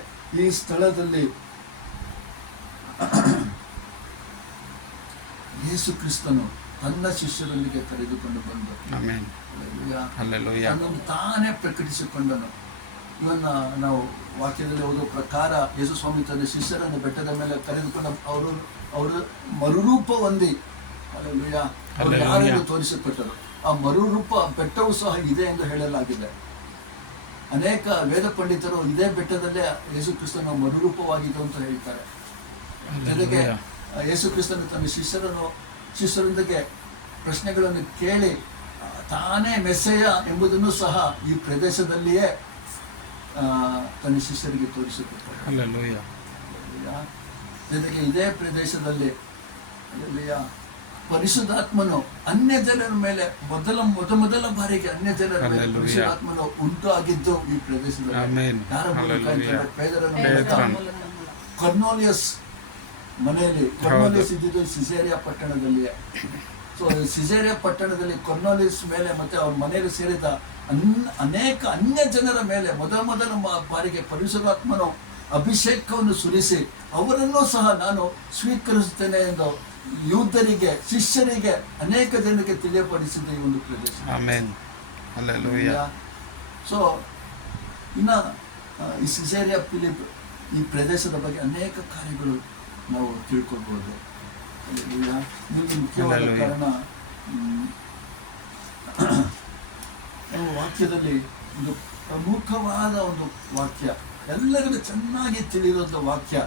ಈ ಸ್ಥಳದಲ್ಲಿ ಯೇಸು ಕ್ರಿಸ್ತನು ತನ್ನ ಶಿಷ್ಯರೊಂದಿಗೆ ಕರೆದುಕೊಂಡು ಬಂದು ತನ್ನನ್ನು ತಾನೇ ಪ್ರಕಟಿಸಿಕೊಂಡನು. ಇವನ್ನ ನಾವು ವಾಕ್ಯದಲ್ಲಿ ಓದೋ ಪ್ರಕಾರ ಯೇಸು ಸ್ವಾಮಿ ತನ್ನ ಶಿಷ್ಯರನ್ನು ಬೆಟ್ಟದ ಮೇಲೆ ಕರೆದುಕೊಂಡು ಅವರು ಮರುರೂಪ ಹೊಂದಿ ಯಾರೆಂದು ತೋರಿಸಿಕೊಟ್ಟರು. ಆ ಮರುರೂಪ ಬೆಟ್ಟವೂ ಸಹ ಇದೆ ಎಂದು ಹೇಳಲಾಗಿದೆ. ಅನೇಕ ವೇದ ಪಂಡಿತರು ಇದೇ ಬೆಟ್ಟದಲ್ಲೇ ಯೇಸು ಕ್ರಿಸ್ತನ ಮರುರೂಪವಾಗಿದ್ದು ಅಂತ ಹೇಳ್ತಾರೆ. ಜೊತೆಗೆ ಯೇಸು ಕ್ರಿಸ್ತನು ತನ್ನ ಶಿಷ್ಯರೊಂದಿಗೆ ಪ್ರಶ್ನೆಗಳನ್ನು ಕೇಳಿ ತಾನೇ ಮೆಸ್ಸೆಯ ಎಂಬುದನ್ನು ಸಹ ಈ ಪ್ರದೇಶದಲ್ಲಿಯೇ ತನ್ನ ಶಿಷ್ಯರಿಗೆ ತೋರಿಸಿಕೊಟ್ಟರು. ಜೊತೆಗೆ ಇದೇ ಪ್ರದೇಶದಲ್ಲಿ ಪರಿಶುದ್ಧಾತ್ಮನು ಅನ್ಯ ಜನರ ಮೇಲೆ ಮೊದಲ ಬಾರಿಗೆ ಅನ್ಯ ಜನರ ಮೇಲೆ ಪರಿಶುದ್ಧಾತ್ಮನು ಉಂಟು ಆಗಿದ್ದು ಈ ಪ್ರದೇಶದಲ್ಲಿ. ಯಾರ ಕೊರ್ನೇಲಿಯಸ್ ಮನೆಯಲ್ಲಿ, ಕೊರ್ನೇಲಿಯಸ್ ಇದ್ದಿದ್ದು ಸಿಸೇರಿಯಾ ಪಟ್ಟಣದಲ್ಲಿಯೇ. ಸೊ ಸಿಸೇರಿಯಾ ಪಟ್ಟಣದಲ್ಲಿ ಕೊರ್ನೇಲಿಯಸ್ ಮೇಲೆ ಮತ್ತೆ ಅವ್ರ ಮನೆಯಲ್ಲಿ ಸೇರಿದ ಅನೇಕ ಅನ್ಯ ಜನರ ಮೇಲೆ ಮೊದಲ ಬಾರಿಗೆ ಪರಿಶುದ್ಧಾತ್ಮನು ಅಭಿಷೇಕವನ್ನು ಸುರಿಸಿ ಅವರನ್ನೂ ಸಹ ನಾನು ಸ್ವೀಕರಿಸುತ್ತೇನೆ ಎಂದು ಯೂದರಿಗೆ, ಶಿಷ್ಯರಿಗೆ, ಅನೇಕ ಜನರಿಗೆ ತಿಳಿಯಪಡಿಸಿದ ಈ ಒಂದು ಪ್ರದೇಶ. ಸೊ ಇನ್ನ ಈ ಸಿಸೇರಿಯಾ ಫಿಲಿಪ್ ಈ ಪ್ರದೇಶದ ಬಗ್ಗೆ ಅನೇಕ ಕಾರ್ಯಗಳು ನಾವು ತಿಳ್ಕೊಳ್ಬೋದು. ನಿಮಗೆ ಮುಖ್ಯವಾದ ಕಾರಣ ವಾಕ್ಯದಲ್ಲಿ ಒಂದು ಪ್ರಮುಖವಾದ ಒಂದು ವಾಕ್ಯ, ಎಲ್ಲರಿಗೂ ಚೆನ್ನಾಗಿ ತಿಳಿದಂಥ ವಾಕ್ಯ.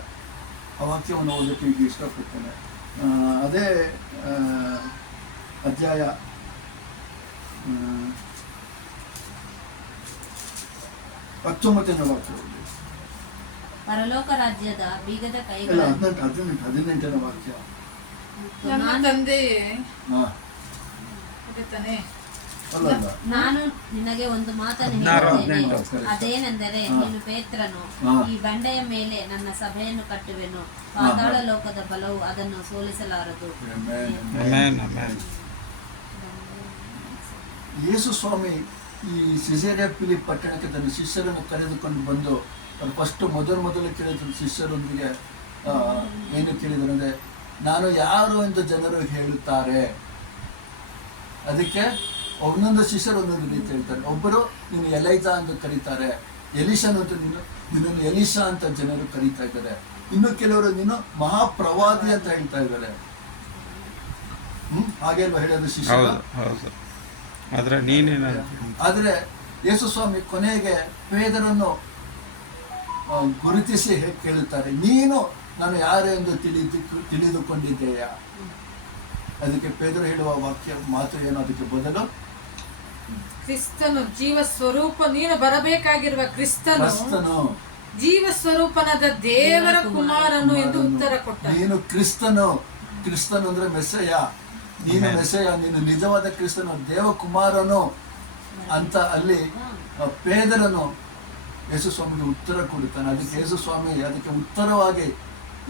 ಆ ವಾಕ್ಯವನ್ನು ಓದೋಕ್ಕೆ ಈಗ ಇಷ್ಟಪಡ್ತೇನೆ. ಅದೇ ಅಧ್ಯಾಯ 19ನೇ ವಾಕ್ಯ. ಪರಲೋಕ ರಾಜ್ಯದ ಬೀಗದ ಕೈಗಳ 18ನೇ ವಾಕ್ಯ. ನನ್ನ ತಂದೆಯೇ ತಾನೆ ಅಲ್ಲ ನಾನು ನಿನಗೆ ಒಂದು ಮಾತನ್ನು 16, ಹೇಳುತ್ತೇನೆ, 18. ಅದೇನೆಂದರೆ ನೀನು ಪೇತ್ರನು, ಈ ಬಂಡೆಯ ಮೇಲೆ ನನ್ನ ಸಭೆಯನ್ನು ಕಟ್ಟುವೆನು, ಪಾತಾಳ ಲೋಕದ ಬಲವು ಅದನ್ನು ಸೋಲಿಸಲಾರದು. Amen amen. ಯೇಸು ಸ್ವಾಮಿ ಈ ಸಿಸೇರಿಯಾ ಫಿಲಿಪ್ ಪಟ್ಟಣಕ್ಕೆ ತನ್ನ ಶಿಷ್ಯರನ್ನು ಕರೆದುಕೊಂಡು ಬಂದು ಅವ್ರು ಫಸ್ಟ್ ಮೊದಲು ಕೇಳಿದ ಶಿಷ್ಯರೊಂದಿಗೆ ಏನು ಕೇಳಿದರೆ, ನಾನು ಯಾರು ಎಂದು ಜನರು ಹೇಳುತ್ತಾರೆ. ಅದಕ್ಕೆ ಒಂದೊಂದು ಶಿಷ್ಯರು ಒಂದೊಂದು ರೀತಿ ಹೇಳ್ತಾರೆ. ಒಬ್ಬರು ನೀನು ಎಲೈಜಾ ಅಂತ ಕರೀತಾರೆ, ಎಲಿಶನ್ ಅಂತ ನಿನ್ನನ್ನು ಎಲಿಶಾ ಅಂತ ಜನರು ಕರೀತಾ ಇದ್ದಾರೆ. ಇನ್ನು ಕೆಲವರು ನೀನು ಮಹಾಪ್ರವಾದಿ ಅಂತ ಹೇಳ್ತಾ ಇದ್ದಾರೆ. ಹಾಗೆ ಅಲ್ವಾ ಹೇಳೋದು ಶಿಷ್ಯರು? ಹೌದು. ಆದರೆ ಯೇಸು ಸ್ವಾಮಿ ಕೊನೆಗೆ ಪೇದರನ್ನು ಗುರುತಿಸಿ ಕೇಳುತ್ತಾರೆ, ನೀನು ನಾನು ಯಾರು ಎಂದು ತಿಳಿದುಕೊಂಡಿದ್ದೇಯಾ? ಅದಕ್ಕೆ ಪೇದರು ಹೇಳುವ ಮಾತು ಏನು? ಅದಕ್ಕೆ ಬದಲು ಕ್ರಿಸ್ತನು ಜೀವ ಸ್ವರೂಪ, ನೀನು ಬರಬೇಕಾಗಿರುವ ಕ್ರಿಸ್ತನು ಜೀವ ಸ್ವರೂಪನಾದ ದೇವರ ಕುಮಾರನು ಎಂದು ಉತ್ತರ ಕೊಟ್ಟ. ನೀನು ಕ್ರಿಸ್ತನು ಅಂದ್ರೆ ಮೆಸ್ಸಯ್ಯ, ನೀನು ಮೆಸ್ಸಯ್ಯ, ನೀನು ನಿಜವಾದ ಕ್ರಿಸ್ತನು, ದೇವಕುಮಾರನು ಅಂತ ಅಲ್ಲಿ ಪೇದರನು ಯೇಸು ಸ್ವಾಮಿಗೆ ಉತ್ತರ ಕೊಡುತ್ತಾನೆ. ಅದಕ್ಕೆ ಯೇಸು ಸ್ವಾಮಿ ಅದಕ್ಕೆ ಉತ್ತರವಾಗಿ,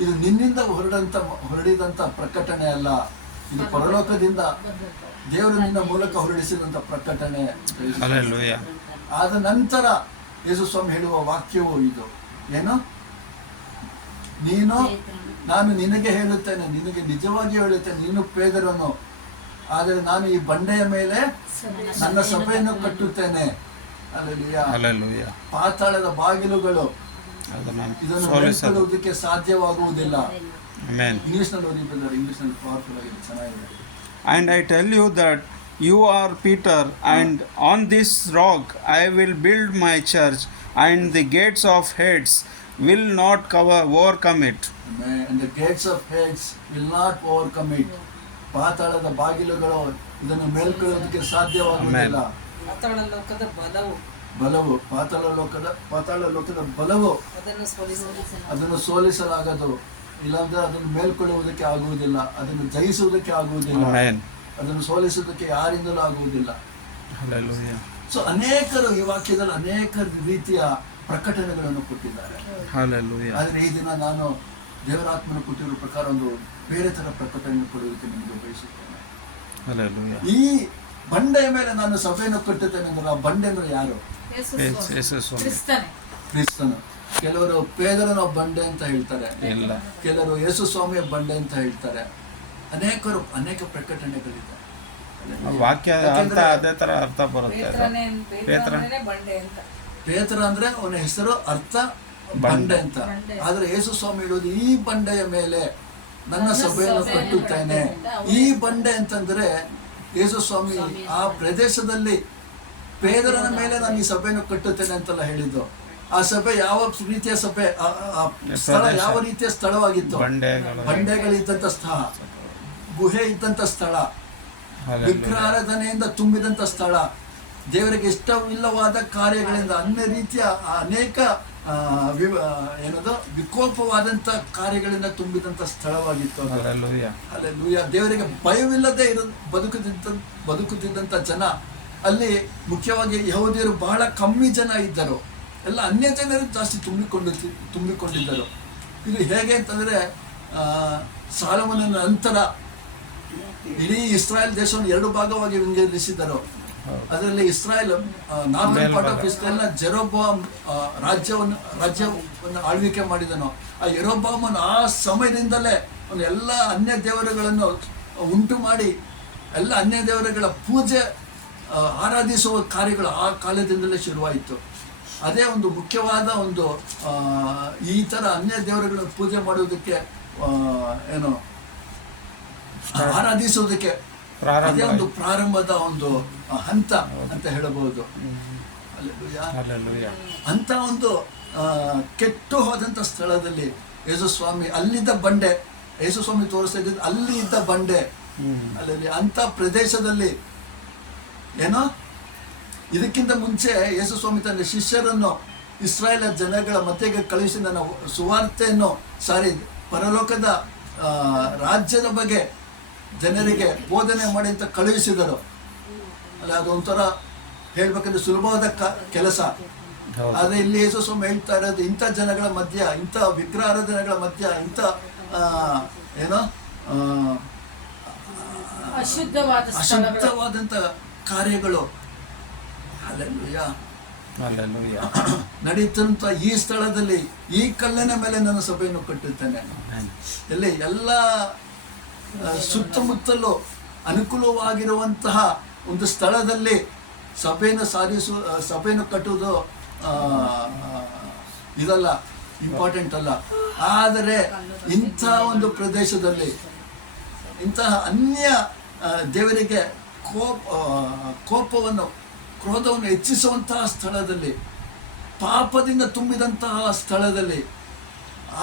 ಇದು ನಿನ್ನಿಂದ ಹೊರಡಿದಂತ ಪ್ರಕಟಣೆ ಅಲ್ಲ, ಇದು ಪರಲೋಕದಿಂದ ದೇವರು ನಿನ್ನ ಮೂಲಕ ಹೊರಡಿಸಿದಂತ ಪ್ರಕಟಣೆ. ಆದ ನಂತರ ಯೇಸು ಸ್ವಾಮಿ ಹೇಳುವ ವಾಕ್ಯವು ಇದು ಏನು? ನಾನು ನಿನಗೆ ಹೇಳುತ್ತೇನೆ, ನಿನಗೆ ನಿಜವಾಗಿ ಹೇಳುತ್ತೇನೆ, ನೀನು ಪೇದರನು, ಆದರೆ ನಾನು ಈ ಬಂಡೆಯ ಮೇಲೆ ನನ್ನ ಸಭೆಯನ್ನು ಕಟ್ಟುತ್ತೇನೆ. ಹಲ್ಲೆಲೂಯಾ. ಪಾತಾಳದ ಬಾಗಿಲುಗಳು ಇದನ್ನು ಮೇಲ್ಕೊಳ್ಳುವುದಕ್ಕೆ ಸಾಧ್ಯವಾಗುವುದಿಲ್ಲ. ಇಂಗ್ಲಿಷ್ನಲ್ಲಿ ಓದಿ ಬ್ರದರ್, ಇಂಗ್ಲಿಷ್ನಲ್ಲಿ ಪವರ್ಫುಲ್ ಆಗಿದೆ, ಚೆನ್ನಾಗಿದೆ. And I tell you that you are Peter, and on this rock I will build my church, and the gates of Hades will not overcome it. Amen. And the gates of Hades will not overcome it. ಪಾತಾಳದ ಬಾಗಿಲುಗಳು ಇದನ್ನು ಮೇಲ್ಕೊಳ್ಳೋದಕ್ಕೆ ಸಾಧ್ಯವಾಗುವುದಿಲ್ಲ. ಬಲವು ಪಾತಾಳ ಲೋಕದ ಬಲವು ಅದನ್ನು ಸೋಲಿಸಲಾಗದು. ಇಲ್ಲಾಂದ್ರೆ ಅದನ್ನು ಮೇಲ್ಕೊಳ್ಳುವುದಕ್ಕೆ ಆಗುವುದಿಲ್ಲ, ಅದನ್ನು ಜಯಿಸುವುದಕ್ಕೆ ಆಗುವುದಿಲ್ಲ, ಅದನ್ನು ಸೋಲಿಸುವುದಕ್ಕೆ ಯಾರಿಂದಲೂ ಆಗುವುದಿಲ್ಲ. ಸೊ ಅನೇಕರು ಈ ವಾಕ್ಯದಲ್ಲಿ ಅನೇಕ ರೀತಿಯ ಪ್ರಕಟಣೆಗಳನ್ನು ಕೊಟ್ಟಿದ್ದಾರೆ. ಆದರೆ ಈ ದಿನ ನಾನು ದೇವರಾತ್ಮನ ಕೊಟ್ಟಿರುವ ಪ್ರಕಾರ ಒಂದು ಬೇರೆ ತರ ಪ್ರಕಟಣೆ ಕೊಡುವುದಕ್ಕೆ ನಿಮಗೆ ಬಯಸುತ್ತೇನೆ. ಈ ಬಂಡೆಯ ಮೇಲೆ ನಾನು ಸಭೆಯನ್ನು ಕಟ್ಟುತ್ತೇನೆ ಅಂದ್ರೆ ಆ ಬಂಡೆ ಅಂದ್ರೆ ಯಾರು? ಕ್ರಿಸ್ತನು. ಕೆಲವರು ಪೇದರನ ಬಂಡೆ ಅಂತ ಹೇಳ್ತಾರೆ, ಕೆಲವರು ಯೇಸು ಸ್ವಾಮಿಯ ಬಂಡೆ ಅಂತ ಹೇಳ್ತಾರೆ. ಅನೇಕ ಪ್ರಕಟಣೆಗಳಿದೆ. ಪೇತ್ರ ಅಂದ್ರೆ ಅವನ ಹೆಸರು ಅರ್ಥ ಬಂಡೆ ಅಂತ. ಆದ್ರೆ ಯೇಸು ಸ್ವಾಮಿ ಹೇಳೋದು ಈ ಬಂಡೆಯ ಮೇಲೆ ನನ್ನ ಸಭೆಯನ್ನು ಕಟ್ಟುತ್ತೇನೆ. ಈ ಬಂಡೆ ಅಂತಂದ್ರೆ ಯೇಸು ಸ್ವಾಮಿ ಆ ಪ್ರದೇಶದಲ್ಲಿ ಪೇದರನ ಮೇಲೆ ನಾನು ಈ ಸಭೆಯನ್ನು ಕಟ್ಟುತ್ತೇನೆ ಅಂತೆಲ್ಲ ಹೇಳಿದ್ದು. ಆ ಸಭೆ ಯಾವ ರೀತಿಯ ಸಭೆ, ಸ್ಥಳ ಯಾವ ರೀತಿಯ ಸ್ಥಳವಾಗಿತ್ತು? ಬಂಡೆಗಳಿದ್ದಂತ ಸ್ಥಳ, ಗುಹೆ ಇದ್ದಂತ ಸ್ಥಳ, ವಿಗ್ರಹಾರಾಧನೆಯಿಂದ ತುಂಬಿದಂತ ಸ್ಥಳ, ದೇವರಿಗೆ ಇಷ್ಟವಿಲ್ಲವಾದ ಕಾರ್ಯಗಳಿಂದ ಅನ್ಯ ರೀತಿಯ ಅನೇಕ ವಿಕೋಪವಾದಂತ ಕಾರ್ಯಗಳಿಂದ ತುಂಬಿದಂತ ಸ್ಥಳವಾಗಿತ್ತು. ಹಲ್ಲೆಲೂಯಾ. ದೇವರಿಗೆ ಭಯವಿಲ್ಲದೆ ಬದುಕುತ್ತಿದ್ದಂತ ಜನ ಅಲ್ಲಿ, ಮುಖ್ಯವಾಗಿ ಯಹೂದ್ಯರು ಬಹಳ ಕಮ್ಮಿ ಜನ ಇದ್ದರು, ಎಲ್ಲ ಅನ್ಯ ಜನರು ಜಾಸ್ತಿ ತುಂಬಿಕೊಂಡಿದ್ದರು. ಇದು ಹೇಗೆ ಅಂತಂದ್ರೆ ಸಾಲೋಮನನ ನಂತರ ಇಡೀ ಇಸ್ರಾಯೇಲ್ ದೇಶವನ್ನು 2 ಭಾಗವಾಗಿ ವಿಂಗಡಿಸಿದರು. ಅದರಲ್ಲಿ ಇಸ್ರಾಯೇಲ್, ನಾರ್ದನ್ ಪಾರ್ಟ್ ಆಫ್ ಇಸ್ರಾಯೇಲ್ನ ಜೆರೋಬೋಯಾಮ್ ರಾಜ್ಯವನ್ನು ಆಳ್ವಿಕೆ ಮಾಡಿದನು. ಆ ಯೆರೋಬೋಯಾಮನು ಆ ಸಮಯದಿಂದಲೇ ಎಲ್ಲ ಅನ್ಯ ದೇವರುಗಳನ್ನು ಉಂಟು ಮಾಡಿ ಎಲ್ಲ ಅನ್ಯ ದೇವರುಗಳ ಪೂಜೆ ಆರಾಧಿಸುವ ಕಾರ್ಯಗಳು ಆ ಕಾಲದಿಂದಲೇ ಶುರುವಾಯಿತು. ಅದೇ ಒಂದು ಮುಖ್ಯವಾದ ಒಂದು ಈ ಥರ ಅನ್ಯ ದೇವರುಗಳನ್ನು ಪೂಜೆ ಮಾಡುವುದಕ್ಕೆ ಆರಾಧಿಸುವುದಕ್ಕೆ ಅದೇ ಒಂದು ಪ್ರಾರಂಭದ ಒಂದು ಹಂತ ಅಂತ ಹೇಳಬಹುದು. ಅಂತ ಒಂದು ಕೆಟ್ಟು ಹೋದಂತ ಸ್ಥಳದಲ್ಲಿ ಯೇಸುಸ್ವಾಮಿ ಅಲ್ಲಿದ್ದ ಬಂಡೆ, ಯೇಸುಸ್ವಾಮಿ ತೋರಿಸ್ತಾ ಇದ್ದ ಅಲ್ಲಿ ಇದ್ದ ಬಂಡೆ, ಅಲ್ಲಿ ಅಂತ ಪ್ರದೇಶದಲ್ಲಿ ಏನೋ ಇದಕ್ಕಿಂತ ಮುಂಚೆ ಯೇಸುಸ್ವಾಮಿ ತನ್ನ ಶಿಷ್ಯರನ್ನು ಇಸ್ರಾಯೇಲ್ ಜನಗಳ ಮಧ್ಯಕ್ಕೆ ಕಳುಹಿಸಿ ನನ್ನ ಸುವಾರ್ತೆಯನ್ನು ಪರಲೋಕದ ರಾಜ್ಯದ ಬಗ್ಗೆ ಜನರಿಗೆ ಬೋಧನೆ ಮಾಡಿ ಅಂತ ಕಳುಹಿಸಿದರು. ಅಲ್ಲ, ಅದೊಂಥರ ಹೇಳ್ಬೇಕಂದ್ರೆ ಸುಲಭವಾದ ಕೆಲಸ. ಹೌದು. ಆದರೆ ಇಲ್ಲಿ ಯೇಸು ಸ್ವಾಮಿ ಹೇಳ್ತಾ ಇರೋದು, ಇಂಥ ಜನಗಳ ಮಧ್ಯ, ಇಂಥ ವಿಗ್ರಹಾರಾಧನೆಗಳ ಮಧ್ಯ, ಇಂಥ ಏನೋ ಅಶುದ್ಧವಾದಂಥ ಕಾರ್ಯಗಳು ಹಲ್ಲೆಲೂಯಾ ನಡೀತಂತ ಈ ಸ್ಥಳದಲ್ಲಿ, ಈ ಕಲ್ಲಿನ ಮೇಲೆ ನನ್ನ ಸಭೆಯನ್ನು ಕಟ್ಟುತ್ತೇನೆ. ಎಲ್ಲಿ ಎಲ್ಲ ಸುತ್ತಮುತ್ತಲೂ ಅನುಕೂಲವಾಗಿರುವಂತಹ ಒಂದು ಸ್ಥಳದಲ್ಲಿ ಸಭೆಯನ್ನು ಕಟ್ಟುವುದು ಇದಲ್ಲ, ಇಂಪಾರ್ಟೆಂಟ್ ಅಲ್ಲ. ಆದರೆ ಇಂಥ ಒಂದು ಪ್ರದೇಶದಲ್ಲಿ, ಇಂತಹ ಅನ್ಯ ದೇವರಿಗೆ ಕ್ರೋಧವನ್ನು ಹೆಚ್ಚಿಸುವಂತಹ ಸ್ಥಳದಲ್ಲಿ, ಪಾಪದಿಂದ ತುಂಬಿದಂತಹ ಸ್ಥಳದಲ್ಲಿ,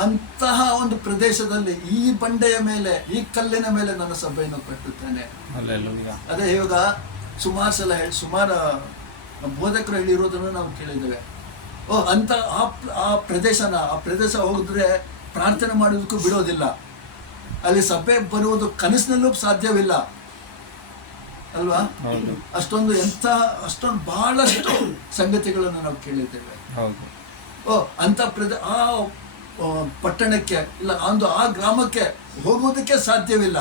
ಅಂತಹ ಒಂದು ಪ್ರದೇಶದಲ್ಲಿ ಈ ಬಂಡೆಯ ಮೇಲೆ, ಈ ಕಲ್ಲಿನ ಮೇಲೆ ನನ್ನ ಸಭೆಯನ್ನು ಕಟ್ಟುತ್ತೇನೆ. ಅದೇ ಇವಾಗ ಸುಮಾರು ಬೋಧಕರು ಹೇಳಿರೋದನ್ನು ನಾವು ಕೇಳಿದ್ದೇವೆ. ಅಂತ ಆ ಪ್ರದೇಶ ಹೋಗಿದ್ರೆ ಪ್ರಾರ್ಥನೆ ಮಾಡೋದಕ್ಕೂ ಬಿಡೋದಿಲ್ಲ, ಅಲ್ಲಿ ಸಭೆ ಬರುವುದು ಕನಸಿನಲ್ಲೂ ಸಾಧ್ಯವಿಲ್ಲ ಅಲ್ವಾ? ಅಷ್ಟೊಂದು ಬಹಳಷ್ಟು ಸಂಗತಿಗಳನ್ನು ನಾವು ಕೇಳಿದ್ದೇವೆ. ಅಂತ ಆ ಪಟ್ಟಣಕ್ಕೆ ಇಲ್ಲ, ಆ ಗ್ರಾಮಕ್ಕೆ ಹೋಗುವುದಕ್ಕೆ ಸಾಧ್ಯವಿಲ್ಲ.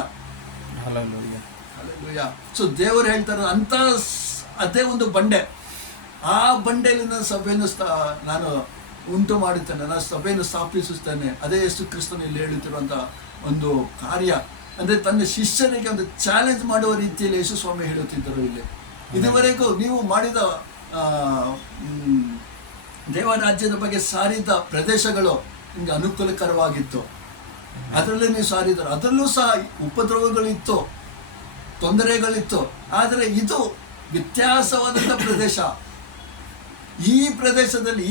ಸೊ ದೇವರು ಹೇಳ್ತಾರೆ, ಅಂತ ಅದೇ ಒಂದು ಬಂಡೆ, ಆ ಬಂಡೆಯಲ್ಲಿ ನನ್ನ ಸಭೆಯನ್ನು ನಾನು ಉಂಟು ಮಾಡುತ್ತೇನೆ, ನಾನು ಸಭೆಯನ್ನು ಸ್ಥಾಪಿಸುತ್ತೇನೆ. ಅದೇ ಯೇಸು ಕ್ರಿಸ್ತನು ಇಲ್ಲಿ ಹೇಳುತ್ತಿರುವಂಥ ಒಂದು ಕಾರ್ಯ. ಅಂದರೆ ತನ್ನ ಶಿಷ್ಯರಿಗೆ ಒಂದು ಚಾಲೆಂಜ್ ಮಾಡುವ ರೀತಿಯಲ್ಲಿ ಯೇಸು ಸ್ವಾಮಿ ಹೇಳುತ್ತಿದ್ದರು. ಇಲ್ಲಿ ಇದುವರೆಗೂ ನೀವು ಮಾಡಿದ ದೇವರಾಜ್ಯದ ಬಗ್ಗೆ ಸಾರಿದ ಪ್ರದೇಶಗಳು ನಿಮಗೆ ಅನುಕೂಲಕರವಾಗಿತ್ತು, ಅದರಲ್ಲಿ ನೀವು ಸಾರಿದರು. ಅದರಲ್ಲೂ ಸಹ ಉಪದ್ರವಗಳಿತ್ತು, ತೊಂದರೆಗಳಿತ್ತು. ಆದರೆ ಇದು ವ್ಯತ್ಯಾಸವಾದಂಥ ಪ್ರದೇಶ. ಈ ಪ್ರದೇಶದಲ್ಲಿ,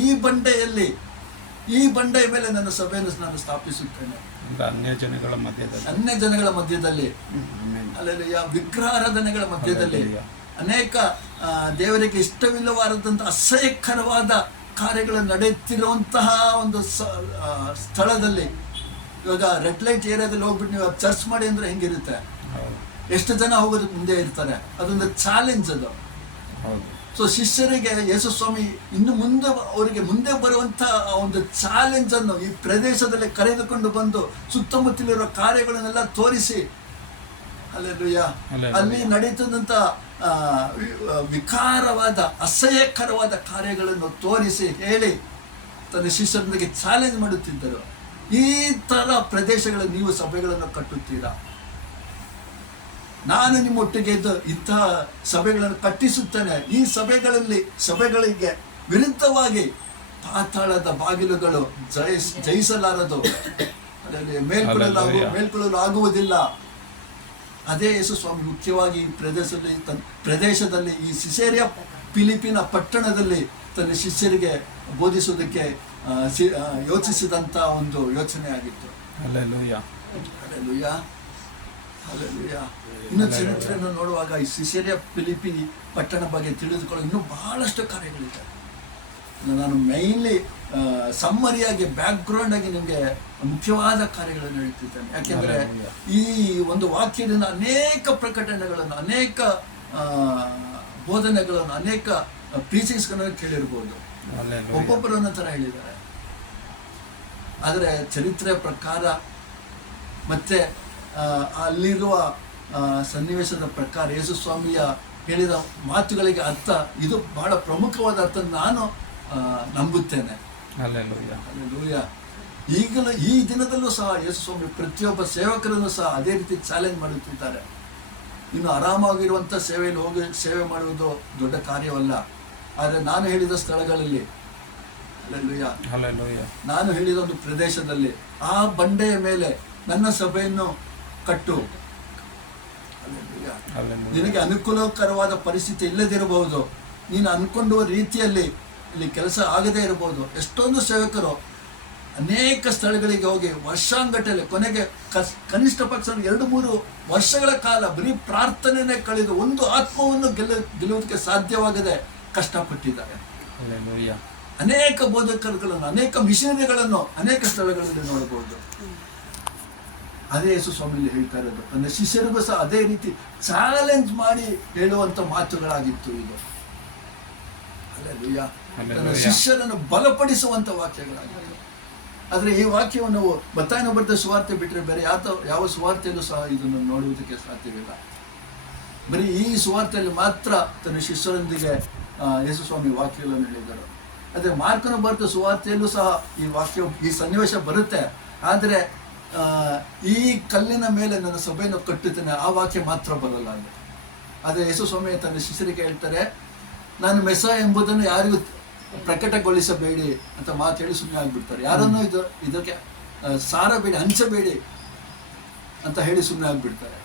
ಈ ಬಂಡೆಯ ಮೇಲೆ ನನ್ನ ಸಭೆಯನ್ನು ನಾನು ಸ್ಥಾಪಿಸುತ್ತೇನೆ. ಅನ್ಯ ಜನಗಳ ಮಧ್ಯದಲ್ಲಿ ಅಲ್ಲೆಲ್ಲ ವಿಗ್ರಹಾರಾಧನೆಗಳ ಮಧ್ಯದಲ್ಲಿ, ಅನೇಕ ದೇವರಿಗೆ ಇಷ್ಟವಿಲ್ಲವಾದಂಥ ಅಸಹ್ಯಕರವಾದ ಕಾರ್ಯಗಳು ನಡೆಯುತ್ತಿರುವಂತಹ ಒಂದು ಸ್ಥಳದಲ್ಲಿ. ಇವಾಗ ರೆಡ್ ಲೈಟ್ ಏರಿಯಾದಲ್ಲಿ ಹೋಗ್ಬಿಟ್ಟು ನೀವು ಚರ್ಚ್ ಮಾಡಿ ಅಂದರೆ ಹೆಂಗಿರುತ್ತೆ? ಎಷ್ಟು ಜನ ಹೋಗೋದಕ್ಕೆ ಮುಂದೆ ಇರ್ತಾರೆ? ಅದೊಂದು ಚಾಲೆಂಜ್ ಅದು. ಸೊ ಶಿಷ್ಯರಿಗೆ ಯೇಸು ಸ್ವಾಮಿ ಅವರಿಗೆ ಮುಂದೆ ಬರುವಂಥ ಒಂದು ಚಾಲೆಂಜ್ ಅನ್ನು ಈ ಪ್ರದೇಶದಲ್ಲಿ ಕರೆದುಕೊಂಡು ಬಂದು ಸುತ್ತಮುತ್ತಲಿರುವ ಕಾರ್ಯಗಳನ್ನೆಲ್ಲ ತೋರಿಸಿ, ಅಲ್ಲಿ ನಡೀತದಂಥ ವಿಕಾರವಾದ ಅಸಹ್ಯಕರವಾದ ಕಾರ್ಯಗಳನ್ನು ತೋರಿಸಿ ಹೇಳಿ ತನ್ನ ಶಿಷ್ಯರೊಂದಿಗೆ ಚಾಲೆಂಜ್ ಮಾಡುತ್ತಿದ್ದರು. ಈ ಥರ ಪ್ರದೇಶಗಳಲ್ಲಿ ನೀವು ಸಭೆಗಳನ್ನು ಕಟ್ಟುತ್ತೀರಾ? ನಾನು ನಿಮ್ಮೊಟ್ಟಿಗೆ ಇದ್ದು ಇಂತಹ ಸಭೆಗಳನ್ನು ಕಟ್ಟಿಸುತ್ತೇನೆ. ಈ ಸಭೆಗಳಿಗೆ ವಿರುದ್ಧವಾಗಿ ಪಾತಾಳದ ಬಾಗಿಲುಗಳು ಜಯಿಸಲಾರದು, ಅದರಲ್ಲಿ ಮೇಲ್ಕೊಳ್ಳಲು ಆಗುವುದಿಲ್ಲ. ಅದೇ ಯೇಸು ಸ್ವಾಮಿ ಮುಖ್ಯವಾಗಿ ಈ ಪ್ರದೇಶದಲ್ಲಿ ಈ ಸಿಸೇರಿಯ ಫಿಲಿಪಿನ ಪಟ್ಟಣದಲ್ಲಿ ತನ್ನ ಶಿಷ್ಯರಿಗೆ ಬೋಧಿಸುವುದಕ್ಕೆ ಯೋಚಿಸಿದಂಥ ಒಂದು ಯೋಚನೆ ಆಗಿತ್ತು. ಇನ್ನು ಚರಿತ್ರೆಯನ್ನು ನೋಡುವಾಗ ಈ ಸಿಸೇರಿಯ ಫಿಲಿಪಿ ಪಟ್ಟಣ ಬಗ್ಗೆ ತಿಳಿದುಕೊಳ್ಳಲು ಇನ್ನೂ ಬಹಳಷ್ಟು ಕಾರ್ಯಗಳಿದೆ. ನಾನು ಮೈನ್ಲಿ ಸಮ್ಮರಿಯಾಗಿ ಬ್ಯಾಕ್ಗ್ರೌಂಡ್ ಆಗಿ ನಿಮಗೆ ಮುಖ್ಯವಾದ ಕಾರ್ಯಗಳನ್ನು ಹೇಳ್ತಿದ್ದೇನೆ. ಯಾಕೆಂದರೆ ಈ ಒಂದು ವಾಕ್ಯದಿಂದ ಅನೇಕ ಪ್ರಕಟಣೆಗಳನ್ನು, ಅನೇಕ ಬೋಧನೆಗಳನ್ನು, ಅನೇಕ ಪ್ರೀಚಿಂಗ್ಸ್ಗಳನ್ನು ಕೇಳಿರ್ಬೋದು. ಒಬ್ಬೊಬ್ಬರು ಅನ್ನೋ ಥರ ಹೇಳಿದ್ದಾರೆ. ಆದರೆ ಚರಿತ್ರೆಯ ಪ್ರಕಾರ ಮತ್ತೆ ಅಲ್ಲಿರುವ ಸನ್ನಿವೇಶದ ಪ್ರಕಾರ ಯೇಸು ಸ್ವಾಮಿಯ ಹೇಳಿದ ಮಾತುಗಳಿಗೆ ಅರ್ಥ, ಇದು ಬಹಳ ಪ್ರಮುಖವಾದ ಅರ್ಥ ನಾನು ನಂಬುತ್ತೇನೆ. ಈಗಲೂ ಈ ದಿನದಲ್ಲೂ ಸಹ ಯೇಸು ಸ್ವಾಮಿ ಪ್ರತಿಯೊಬ್ಬ ಸೇವಕರನ್ನು ಸಹ ಅದೇ ರೀತಿ ಚಾಲೆಂಜ್ ಮಾಡುತ್ತಿದ್ದಾರೆ. ಇನ್ನು ಆರಾಮಾಗಿರುವಂಥ ಸೇವೆಯಲ್ಲಿ ಹೋಗಿ ಸೇವೆ ಮಾಡುವುದು ದೊಡ್ಡ ಕಾರ್ಯವಲ್ಲ. ಆದರೆ ನಾನು ಹೇಳಿದ ಸ್ಥಳಗಳಲ್ಲಿ, ನಾನು ಹೇಳಿದ ಒಂದು ಪ್ರದೇಶದಲ್ಲಿ, ಆ ಬಂಡೆಯ ಮೇಲೆ ನನ್ನ ಸಭೆಯನ್ನು ಕಟ್ಟು. ನಿನಗೆ ಅನುಕೂಲಕರವಾದ ಪರಿಸ್ಥಿತಿ ಇಲ್ಲದಿರಬಹುದು, ನೀನು ಅನ್ಕೊಂಡುವ ರೀತಿಯಲ್ಲಿ ಇಲ್ಲಿ ಕೆಲಸ ಆಗದೇ ಇರಬಹುದು. ಎಷ್ಟೊಂದು ಸೇವಕರು ಅನೇಕ ಸ್ಥಳಗಳಿಗೆ ಹೋಗಿ ವರ್ಷಾಂಗಟ್ಟಲೆ, ಕೊನೆಗೆ ಕನಿಷ್ಠ ಪಕ್ಷ 2-3 ವರ್ಷಗಳ ಕಾಲ ಬರೀ ಪ್ರಾರ್ಥನೆಯೇ ಕಳೆದು ಒಂದು ಆತ್ಮವನ್ನು ಗೆಲ್ಲುವುದಕ್ಕೆ ಸಾಧ್ಯವಾಗದೆ ಕಷ್ಟಪಟ್ಟಿದ್ದಾರೆ. ಅನೇಕ ಬೋಧಕರುಗಳನ್ನು, ಅನೇಕ ಮಿಷನರಿಗಳನ್ನು ಅನೇಕ ಸ್ಥಳಗಳಲ್ಲಿ ನೋಡಬಹುದು. ಅದೇ ಯೇಸು ಸ್ವಾಮಿಯಲ್ಲಿ ಹೇಳ್ತಾ ಇರೋದು. ತನ್ನ ಶಿಷ್ಯರಿಗೂ ಸಹ ಅದೇ ರೀತಿ ಚಾಲೆಂಜ್ ಮಾಡಿ ಹೇಳುವಂಥ ಮಾತುಗಳಾಗಿತ್ತು ಇದು. ಹಲ್ಲೆಲೂಯಾ. ತನ್ನ ಶಿಷ್ಯರನ್ನು ಬಲಪಡಿಸುವಂಥ ವಾಕ್ಯಗಳಾಗಿತ್ತು. ಆದರೆ ಈ ವಾಕ್ಯವನ್ನು ನಾವು ಮತ್ತಾಯನ ಬರೆದ ಸುವಾರ್ತೆ ಬಿಟ್ಟರೆ ಬೇರೆ ಯಾವ ಸುವಾರ್ತೆಯಲ್ಲೂ ಸಹ ಇದನ್ನು ನೋಡುವುದಕ್ಕೆ ಸಾಧ್ಯವಿಲ್ಲ. ಬರೀ ಈ ಸುವಾರ್ತೆಯಲ್ಲಿ ಮಾತ್ರ ತನ್ನ ಶಿಷ್ಯರೊಂದಿಗೆ ಯೇಸು ಸ್ವಾಮಿ ವಾಕ್ಯಗಳನ್ನು ಹೇಳಿದರು. ಅದೇ ಮಾರ್ಕನ ಬರೆದ ಸುವಾರ್ತೆಯಲ್ಲೂ ಸಹ ಈ ಸನ್ನಿವೇಶ ಬರುತ್ತೆ. ಆದರೆ ಈ ಕಲ್ಲಿನ ಮೇಲೆ ನನ್ನ ಸಭೆಯನ್ನು ಕಟ್ಟುತ್ತೇನೆ ಆ ವಾಕ್ಯ ಮಾತ್ರ ಬರಲ್ಲ ಅಲ್ಲಿ. ಆದರೆ ಯೇಸು ಸ್ವಾಮಿ ತನ್ನ ಶಿಷ್ಯರಿಗೆ ಹೇಳ್ತಾರೆ, ನಾನು ಮೆಸ್ಸ ಎಂಬುದನ್ನು ಯಾರಿಗೂ ಪ್ರಕಟಗೊಳಿಸಬೇಡಿ ಅಂತ ಮಾತು ಹೇಳಿ ಸುಮ್ಮನೆ ಆಗಿಬಿಡ್ತಾರೆ. ಯಾರನ್ನೂ ಇದಕ್ಕೆ ಸಾರಬೇಡಿ, ಹಂಚಬೇಡಿ ಅಂತ ಹೇಳಿ ಸುಮ್ಮನೆ ಆಗಿಬಿಡ್ತಾರೆ.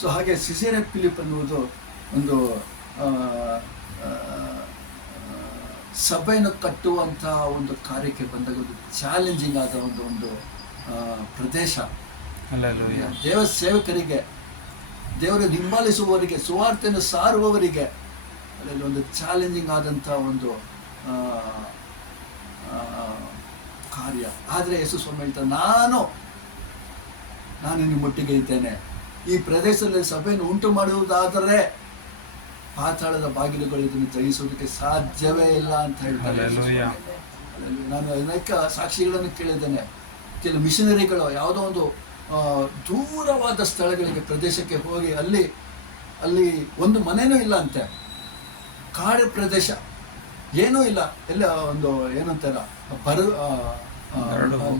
ಸೊ ಹಾಗೆ ಸಿಸೇರಿಯಾ ಫಿಲಿಪ್ ಅನ್ನುವುದು ಒಂದು ಸಭೆಯನ್ನು ಕಟ್ಟುವಂಥ ಒಂದು ಕಾರ್ಯಕ್ಕೆ ಬಂದಾಗ ಒಂದು ಚಾಲೆಂಜಿಂಗ್ ಆದ ಒಂದು ಪ್ರದೇಶ. ದೇವ ಸೇವಕರಿಗೆ, ದೇವರ ಹಿಂಬಾಲಿಸುವವರಿಗೆ, ಸುವಾರ್ತೆಯನ್ನು ಸಾರುವವರಿಗೆ ಅದರಲ್ಲಿ ಒಂದು ಚಾಲೆಂಜಿಂಗ್ ಆದಂಥ ಒಂದು ಕಾರ್ಯ. ಆದರೆ ಯೇಸು ಸ್ವಾಮಿ ಹೇಳ್ತಾರೆ, ನಾನು ನಿಮ್ಮೊಟ್ಟಿಗೆ ಇದ್ದೇನೆ. ಈ ಪ್ರದೇಶದಲ್ಲಿ ಸಭೆಯನ್ನು ಉಂಟು ಮಾಡುವುದಾದರೆ ಪಾತಾಳದ ಬಾಗಿಲುಗಳು ಇದನ್ನು ಜಯಿಸುವುದಕ್ಕೆ ಸಾಧ್ಯವೇ ಇಲ್ಲ ಅಂತ ಹೇಳ್ತಾರೆ. ನಾನು ಅನೇಕ ಸಾಕ್ಷಿಗಳನ್ನು ಕೇಳಿದ್ದೇನೆ. ಕೆಲವು ಮಿಷನರಿಗಳು ಯಾವುದೋ ಒಂದು ದೂರವಾದ ಸ್ಥಳಗಳಿಗೆ, ಪ್ರದೇಶಕ್ಕೆ ಹೋಗಿ ಅಲ್ಲಿ ಒಂದು ಮನೆಯೂ ಇಲ್ಲ ಅಂತೆ, ಕಾಡು ಪ್ರದೇಶ, ಏನೂ ಇಲ್ಲ, ಎಲ್ಲ ಒಂದು ಏನಂತಾರ